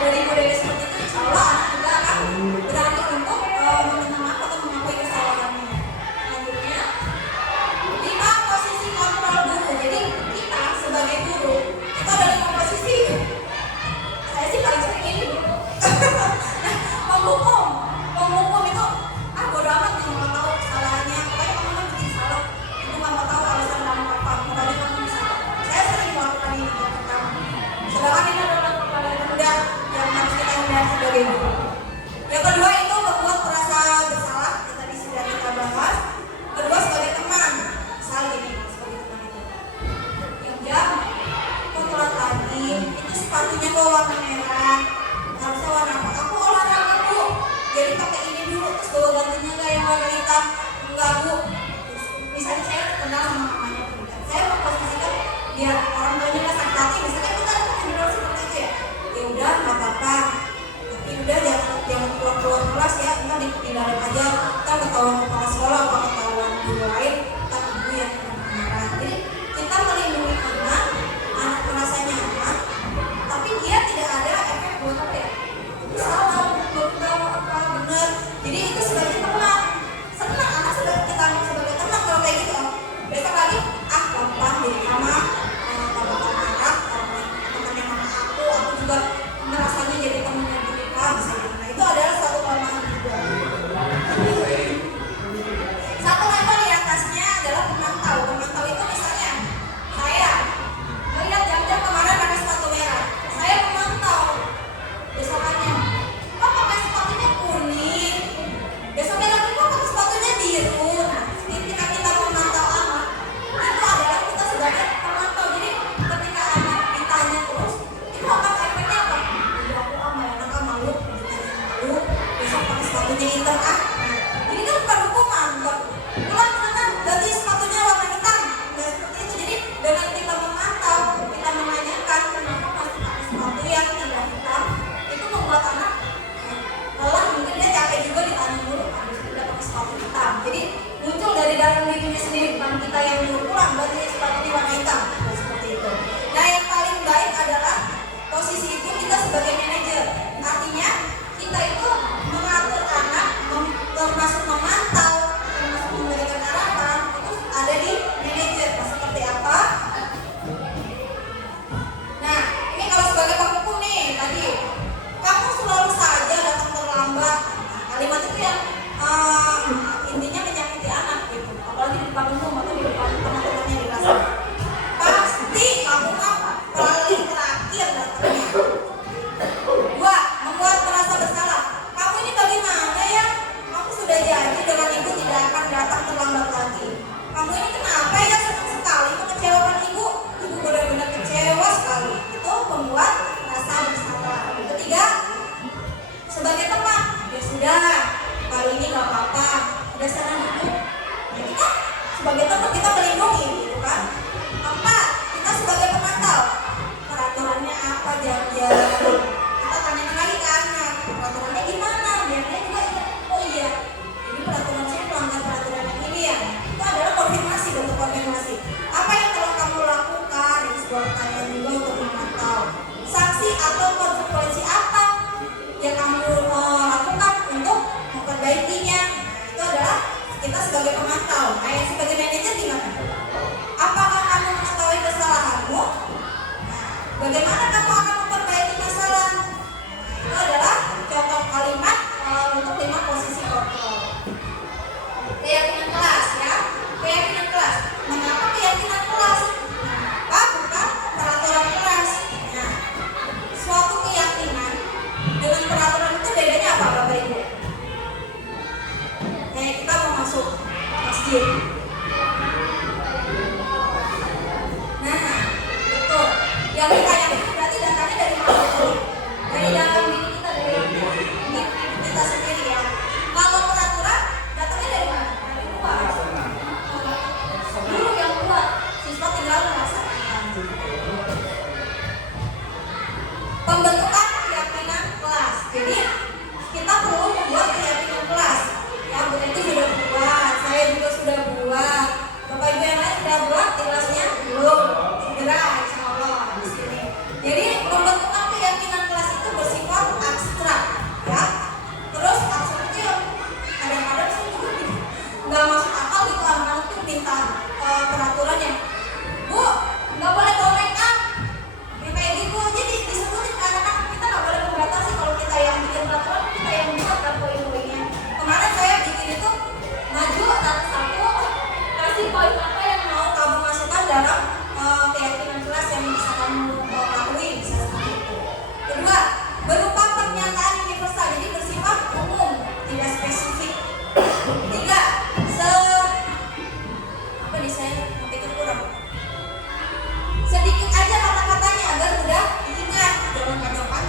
dari budaya seperti itu, insya Allah anak juga akan berani untuk meminta maaf atau mengakui kesalahannya. Selanjutnya, 5 posisi kontrol guru. Jadi kita sebagai guru itu ada 5 posisi. Saya sih paling sering ini dulu. Nah, menghukum itu bodo amat, kamu nggak tahu kesalahannya, pokoknya kamu kan bikin salah, itu nggak mau tahu alasan kamu apa, pokoknya kamu bisa. Saya sering melakukan ini ke kamu. Sedangkan ini adalah perkara rendah yang harus kita hindari sebagai guru. Yang kedua itu membuat merasa bersalah, yang tadi sudah kita bahas. Kedua sebagai teman, misal gini, sebagai teman itu. Yang jam, kok telat lagi, itu sepatunya kok warna merah, harusnya warna apa? Aku olahraga bu, jadi pakai ini dulu, terus bawa gantinya nggak yang warna hitam? Enggak bu. Terus, misalnya saya kenal sama mamanya, saya memposisikan biar orang tuanya nggak sakit hati, misalnya kita ada ngobrol seperti itu ya. Ya udah nggak apa-apa, tapi udah jangan keluar kelas ya, ntar ditinggalin aja, ntar ketahuan kepala sekolah apa ketahuan guru lain, ntar ibu yang marah. Jadi kita melindungi anak merasa nyaman, tapi dia tidak ada efek buat apa ya? Salah, betul apa benar. Jadi itu sebagai teman. Senang anak sudah kita sebagai teman kalau kayak gitu. Besok lagi gampang jadi sama bapak anak, temannya mama aku juga merasanya jadi temannya mereka bisa. Nah itu adalah suatu kelemahan juga. Satu level di atasnya adalah pemantau. Pemantau itu misalnya saya melihat jam-jam kemarin pakai sepatu merah, saya memantau. Besokannya, kok pakai sepatunya kuning? Besoknya lagi kok pakai sepatunya biru? Nah, ketika kita memantau anak, itu adalah kita sebagai pemantau. Jadi ketika anak ditanya terus, itu akan efeknya apa? Jadi aku anak malu, ditanya malu, besok pakai sepatunya hitam ah. Nah, ini kan bukan hukuman, bukan pulang sana ganti sepatunya warna hitam. Nah, seperti itu. Jadi dengan kita memantau, kita menanyakan kenapa masih pakai sepatu yang tidak hitam, itu membuat anak lelah, mungkin dia capek juga ditanya dulu, habis itu udah pakai sepatu hitam. Jadi muncul dari dalam dirinya sendiri, bukan kita yang nyuruh pulang berarti sepatunya warna hitam. Nah, seperti itu. Nah yang paling baik adalah posisi itu kita sebagai manajer. Artinya kita itu mengatur anak, termasuk memantau, termasuk memberikan arahan, itu ada di manajer. Nah, seperti apa? Nah, ini kalau sebagai penghukum nih tadi, kamu selalu saja datang terlambat. Nah, kalimat itu yang intinya menyakiti anak gitu. Apalagi di depan umum atau di depan teman-temannya di kelas. Pasti kamu paling terakhir datangnya. 2. Membuat merasa bersalah. Kamu ini bagaimana ya? Kamu sudah janji dengan ibu tidak akan datang terlambat lagi. Kamu ini kenapa ya senang sekali mengecewakan ibu? Ibu benar-benar kecewa sekali. Itu membuat rasa bersalah. Ketiga, sebagai teman, ya sudah, kali ini gak apa-apa, udah sana dulu. Nah, kita sebagai teman kita melindungi, gitu kan? 4. Kita sebagai pemantau, peraturannya apa jam-jam? Kita tanya lagi ke anak, peraturannya gimana? Biar dia juga ingat, oh iya, jadi peraturan saya melanggar peraturan yang ini ya. Itu adalah konfirmasi, bentuk konfirmasi. Apa yang telah kamu lakukan? Itu sebuah pertanyaan juga untuk memantau. Sanksi atau konsekuensi apa yang kamu lakukan untuk memperbaikinya? Itu adalah kita sebagai pemantau. Kayak sebagai manajer gimana? Apakah kamu mengetahui kesalahanmu? Bagaimana kamu akan memperbaiki masalah? Itu adalah contoh kalimat untuk 5 posisi kontrol. Keyakinan kelas ya. Keyakinan kelas. Mengapa keyakinan kelas? Bukan peraturan kelas. Nah, suatu keyakinan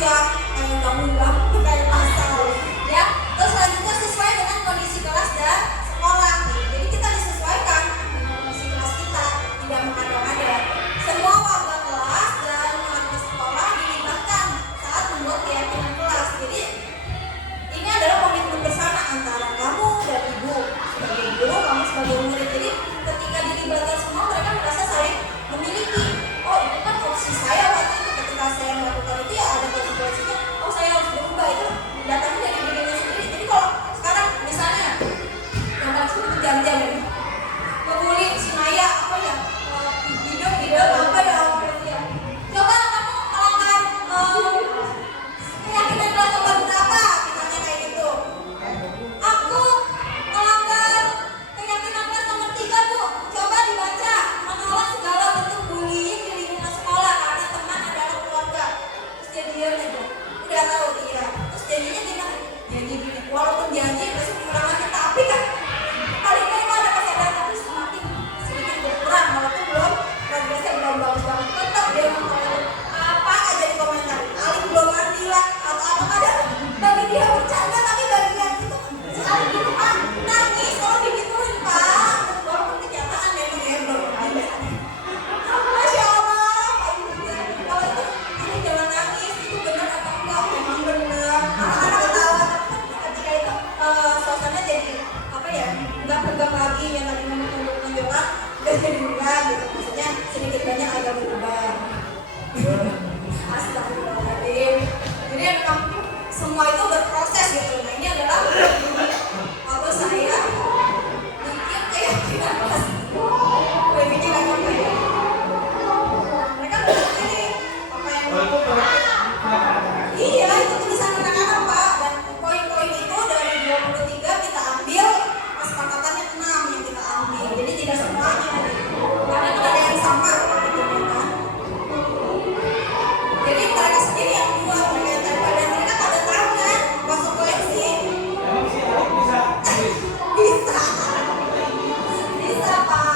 panjang kayak undang-undang kayak pasal ya. Terus selanjutnya sesuai dengan kondisi kelas dan sekolah. Jadi kita disesuaikan dengan kondisi kelas kita, tidak mengada-ngada. Semua warga kelas dan warga sekolah dilibatkan saat membuat keyakinan kelas. Jadi ini adalah komitmen bersama antara kamu dan ibu sebagai guru, kamu sebagai murid. Jadi ketika dilibatkan semua, mereka merasa saling memiliki. Oh, itu kan opsi saya waktu itu, ketika saya melakukan itu ya ada konsekuensinya. Oh, saya harus berubah. Itu datangnya dari dirinya sendiri. Jadi kalau sekarang misalnya yang langsung berjanjian ya, ngebully si Naya apa ya, video apa ya, coba kamu melanggar keyakinan kelas nomor berapa, misalnya kayak gitu. Aku melanggar keyakinan kelas nomor 3, Bu. Coba dibaca, menolak segala bentuk bullying di lingkungan sekolah karena teman adalah keluarga. Terus dia diam aja, udah tahu iya. Terus janjinya gimana? Janji gini, walaupun janji besok kurang lagi, tapi kan paling nggak itu ada kesadaran, tapi semakin sedikit berkurang walaupun belum progresnya belum bagus banget. Tetap dia mengkomentar apa aja di komentar. Aling belum mandi lah atau apa ada. Bagi dia bercanda, tapi bagi yang itu si Aling gitu kan nangis kalau digituin Pak. Walaupun kenyataan memang ya belum mandi. Masya Allah, Pak Ibu. Kalau itu ini jangan nangis, itu benar atau enggak? Memang benar. Anak-anak ketawa, ketika itu suasana jadi apa ya? Enggak lagi yang tadi menunjukkan udah jadi enggak gitu. Maksudnya sedikit banyak agak berubah. Astagfirullahaladzim. Jadi memang semua itu berproses gitu. Nah ini adalah waktu saya bikin keyakinan kelas. Bikin apa ya? Mereka bilang ini apa yang iya itu tulisan anak-anak Pak. Dan poin-poin itu dari 23 kita ambil, kesepakatannya 6 yang kita ambil. Jadi tidak semuanya. Karena kan ada yang sama gitu kan. Jadi mereka sendiri yang buat, mereka yang terlibat, dan mereka pada tahu kan konsekuensi. Bisa Pak.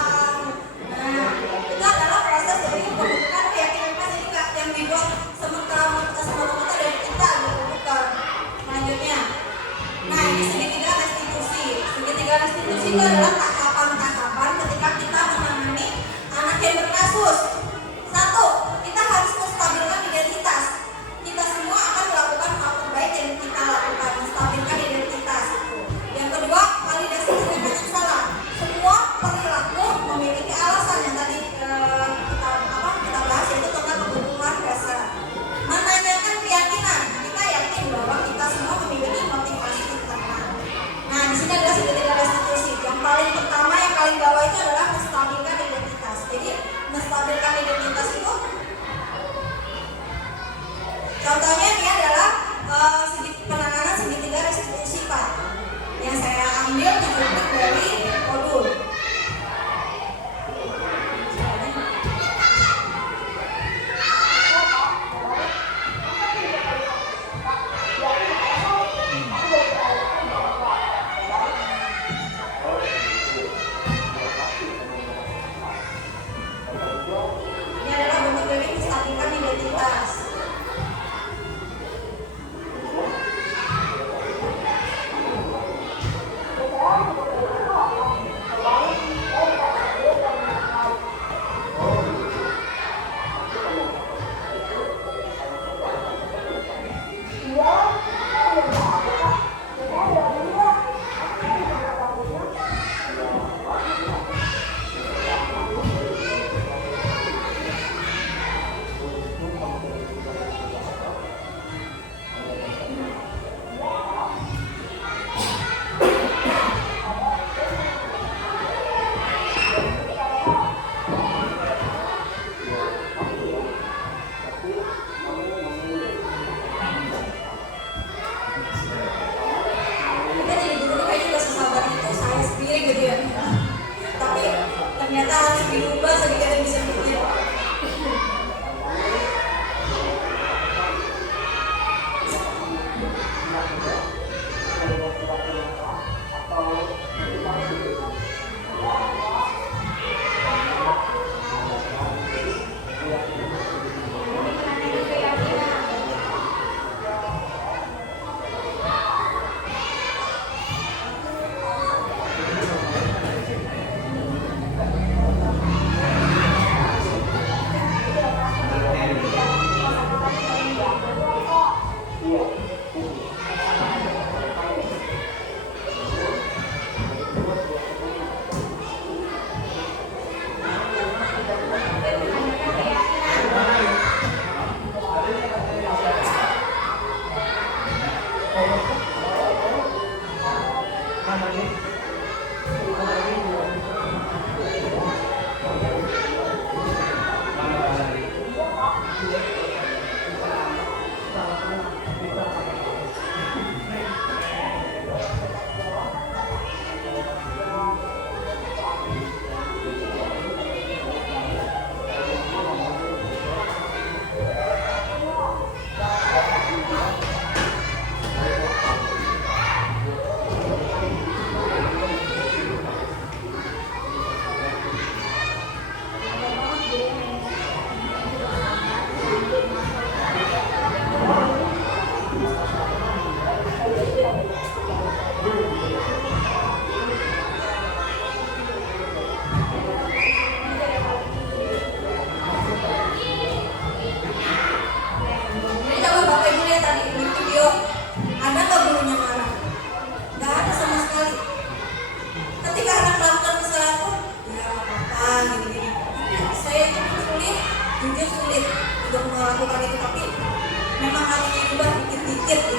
Nah itu adalah proses dari pembentukan keyakinan kelas. Jadi nggak yang dibuat semata-mata dari kita gitu, bukan. Selanjutnya, nah ini segitiga restitusi. Segitiga restitusi itu adalah tahapan-tahapan ketika kita menangani anak yang berkasus. 1, kita harus menstabilkan identitas. Kita semua akan melakukan hal terbaik yang kita lakukan, menstabilkan identitas. Yang kedua, validasi tindakan yang salah. Semua perilaku memiliki alasan yang tadi kita bahas, yaitu tentang kebutuhan dasar. Menanyakan keyakinan, kita yakin bahwa kita semua memiliki motivasi internal. Nah, di sini adalah segitiga restitusi. Yang paling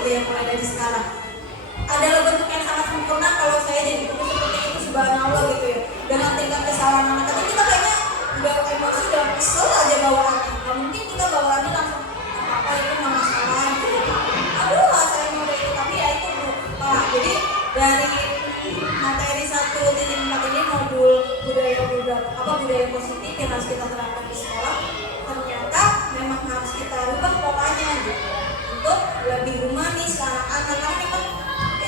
gitu ya mulai dari sekarang. Adalah bentuk yang sangat sempurna kalau saya jadi guru seperti itu, subhanallah gitu ya. Dengan tingkat kesalahan anak kecil kita kayaknya udah emosi, udah kesel aja bawaannya. Gak mungkin kita bawaannya langsung apa itu nggak masalah gitu. Aduh saya mau itu, tapi ya itu Bu. Jadi dari materi 1.4 ini modul budaya positif yang harus kita terapkan di sekolah, ternyata memang harus kita rubah polanya gitu untuk lebih humanis ke anak-anak, karena memang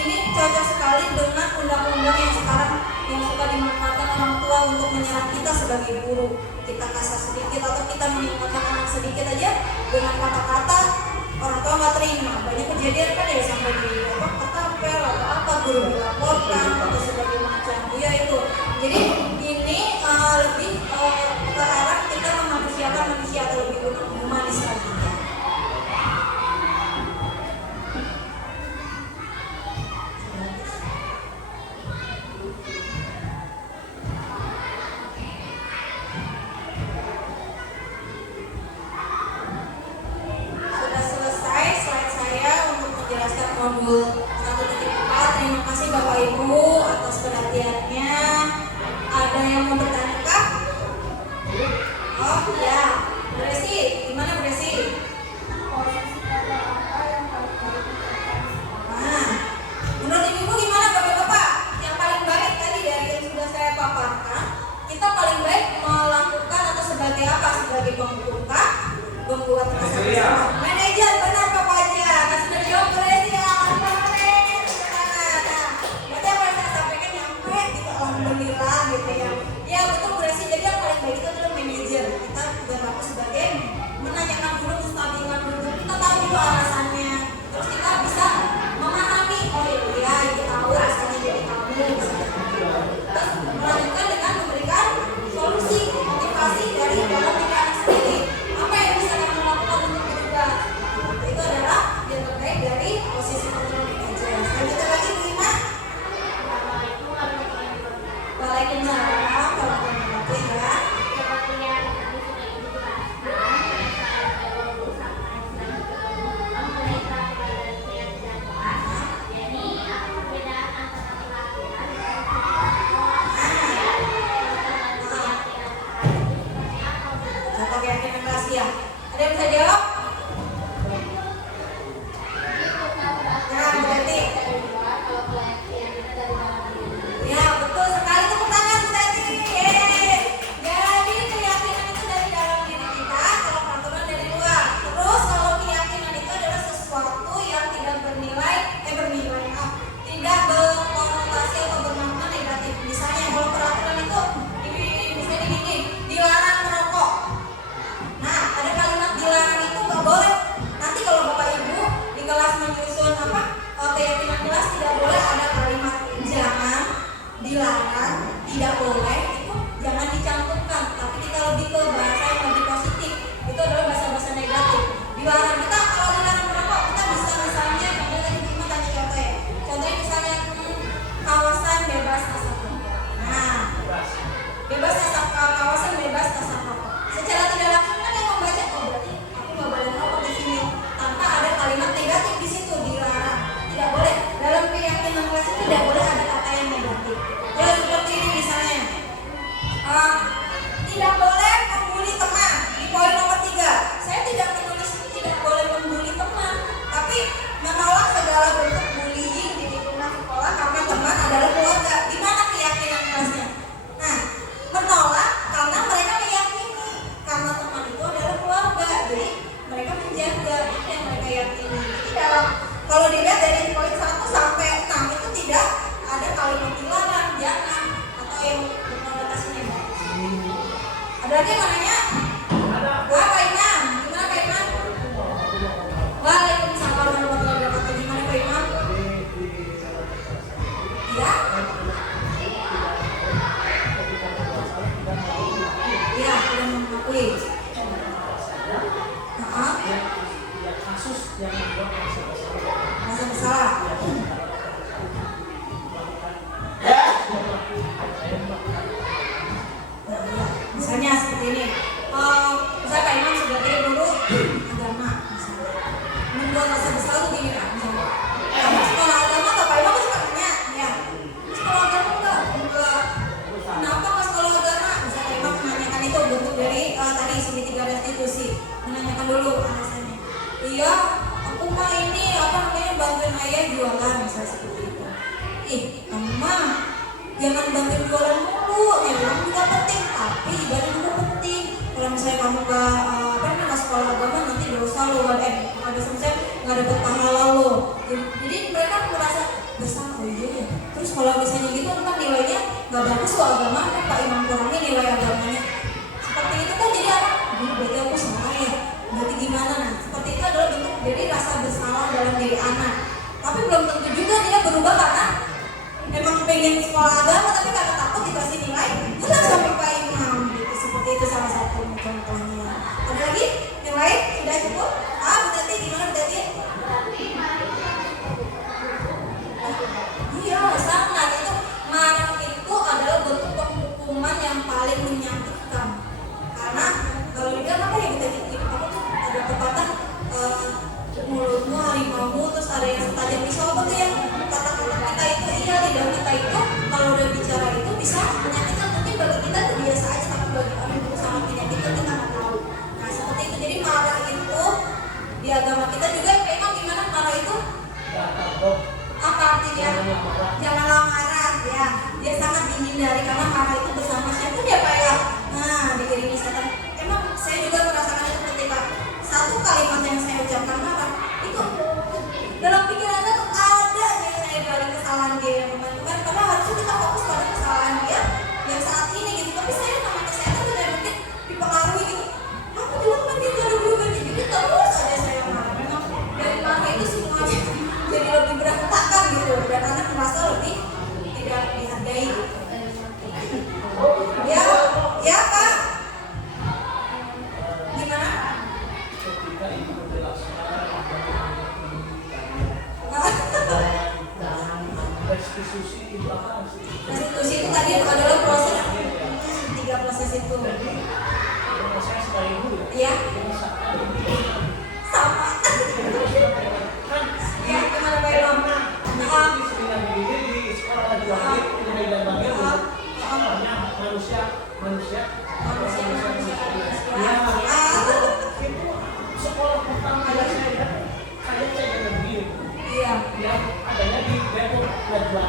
ini cocok sekali dengan undang-undang yang sekarang yang suka dimanfaatkan orang tua untuk menyerang kita sebagai guru. Kita kasar sedikit atau kita mengingatkan anak sedikit aja dengan kata-kata orang tua nggak terima. Banyak kejadian kan ya sampai di ketapel atau apa, guru dilaporkan atau sebagainya macam. Iya itu. Jadi ini lebih ke arah kita memanusiakan manusia atau lebih humanis lagi. Modul 1.4. Terima kasih Bapak Ibu atas perhatiannya. Ada yang mau bertanya? Oh ya, Bu Resi, gimana Bu Resi? Nah, menurut Ibu gimana Bapak-Bapak? Yang paling baik tadi dari yang sudah saya paparkan, kita paling baik melakukan atau sebagai apa? Sebagai pembuka, membuat rasa manajer, benar Pak Paja. Nah sudah dijawab Bu Resi. Alhamdulillah gitu ya. Ya betul Bu Resi, jadi yang paling baik itu adalah manajer. Kita berlaku sebagai menanyakan dulu, menstabilkan dulu. Kita tahu dulu alasannya. Terus kita bisa memahami, oh iya ibu tahu rasanya jadi kamu. Terus melanjutkan dengan memberikan solusi, motivasi dari dalam diri anak sendiri. Apa yang bisa kamu lakukan untuk berubah? Itu adalah yang terbaik dari posisi kontrol manajer. Selanjutnya lagi Bu Ina. Waalaikumsalam warahmatullahi Contoh keyakinan rahasia. Ada yang bisa jawab? Nah, berarti ya betul sekali, tepuk tangan Bu Tati. Jadi keyakinan itu dari dalam diri kita, kalau peraturan dari luar. Terus kalau keyakinan itu adalah sesuatu yang tidak tidak berkonotasi atau bermakna negatif. Misalnya kalau peraturan itu misalnya gini, dilarang merokok. Nah ada kalimat dilarang itu nggak boleh. Nanti kalau Bapak Ibu di kelas menyusun keyakinan kelas, tidak boleh ada kalimat jangan, dilarang, tidak boleh, itu jangan dicantumkan. Tapi kita lebih ke bahasa yang lebih positif. Itu adalah bahasa-bahasa negatif. Dilarang, kita kalau dilarang merokok, kita bisa misalnya, contohnya tadi Bima tanya contoh ya. Contohnya misalnya kawasan bebas asap rokok. Nah, kawasan bebas asap rokok. Secara tidak langsung kan yang membaca, oh berarti aku nggak boleh merokok di sini. Tanpa ada kalimat negatif di situ, dilarang. Tidak boleh. Dalam keyakinan kelas itu tidak boleh ada kata yang negatif. Ya seperti ini misalnya, tidak boleh membuli teman. Di poin nomor 3, saya tidak menulis tidak boleh membuli teman, tapi menolak segala bentuk bullying di lingkungan sekolah karena teman adalah keluarga. Di mana keyakinan kelasnya? Nah, menolak karena mereka meyakini karena teman itu adalah keluarga, jadi mereka menjaga, itu yang mereka yakini. Jadi kalau dilihat dari poin 1 sampai 6 itu tidak ada kalimat dilarang, jangan, atau yang berkonotasi negatif. Ada lagi yang mau nanya? Pak Imam, gimana Pak Imam? Waalaikumsalam warahmatullahi wabarakatuh. Gimana Pak Imam? Ya? Iya, sudah mengakui. Kasus yang membuat masa bersalah. Misalnya seperti ini. ih kamu mah jangan bantuin jualan mulu, memang juga penting, tapi ibadah juga penting. Kalau misalnya kamu nggak sekolah agama nanti dosa lo, nggak dosa misalnya nggak dapet pahala lo. Jadi mereka merasa bersalah, oh iya ya. Terus kalau misalnya gitu kan nilainya nggak bagus kok agama, kan Pak Imam kurangnya nilai agamanya. Seperti itu kan jadi apa? Berarti aku salah ya. Berarti gimana? Nah, seperti itu adalah bentuk dari rasa bersalah dalam diri anak. Tapi belum tentu juga dia berubah karena emang pengen sekolah agama tapi karena takut dikasih nilai hilang sampai Pak Imam gitu. Seperti itu salah satu contohnya. Ada lagi yang lain? Sudah cukup? Bu Tati gimana Bu Tati? Iya sangat, itu marah itu adalah bentuk penghukuman yang paling menyakitkan. Karena kalau di dalam apa ya Bu Tati? Apa tuh ada pepatah mulutmu harimaumu, terus ada yang setajam pisau, apa tuh yang kata-kata kita itu, iya lidah kita itu kalau udah bicara itu bisa menyakitkan. Mungkin bagi kita itu biasa aja, tapi bagi orang itu sangat menyakitkan, kita nggak tahu. Nah seperti itu, jadi marah itu di agama kita juga memang gimana marah itu apa artinya? Janganlah marah ya, dia sangat dihindari karena marah itu bersama siapa dia Pak ya? Nah diiringi setan. Emang saya juga merasakan itu ketika satu kalimat yang saya ucapkan marah itu dalam pikiran saya tuh ada aja saya balik kesalahan dia yang teman-teman, karena harusnya kita fokus pada kesalahan dia yang saat ini gitu. Tapi saya namanya setan tuh dari mungkin dipengaruhi gitu, aku dulu kan dia ada berubah jadi terus aja saya marah. Memang dari marah itu semuanya jadi lebih berantakan gitu, dan anak merasa lebih tidak dihargai. Ya, ya Pak. Gimana? Restitusi itu tadi adalah proses 3 proses itu. Iya. Sama. Ya, gimana Pak Ilham? Manusia. Sekolah pertama saya jadi begini. Iya. Yang adanya di Depok Najwa.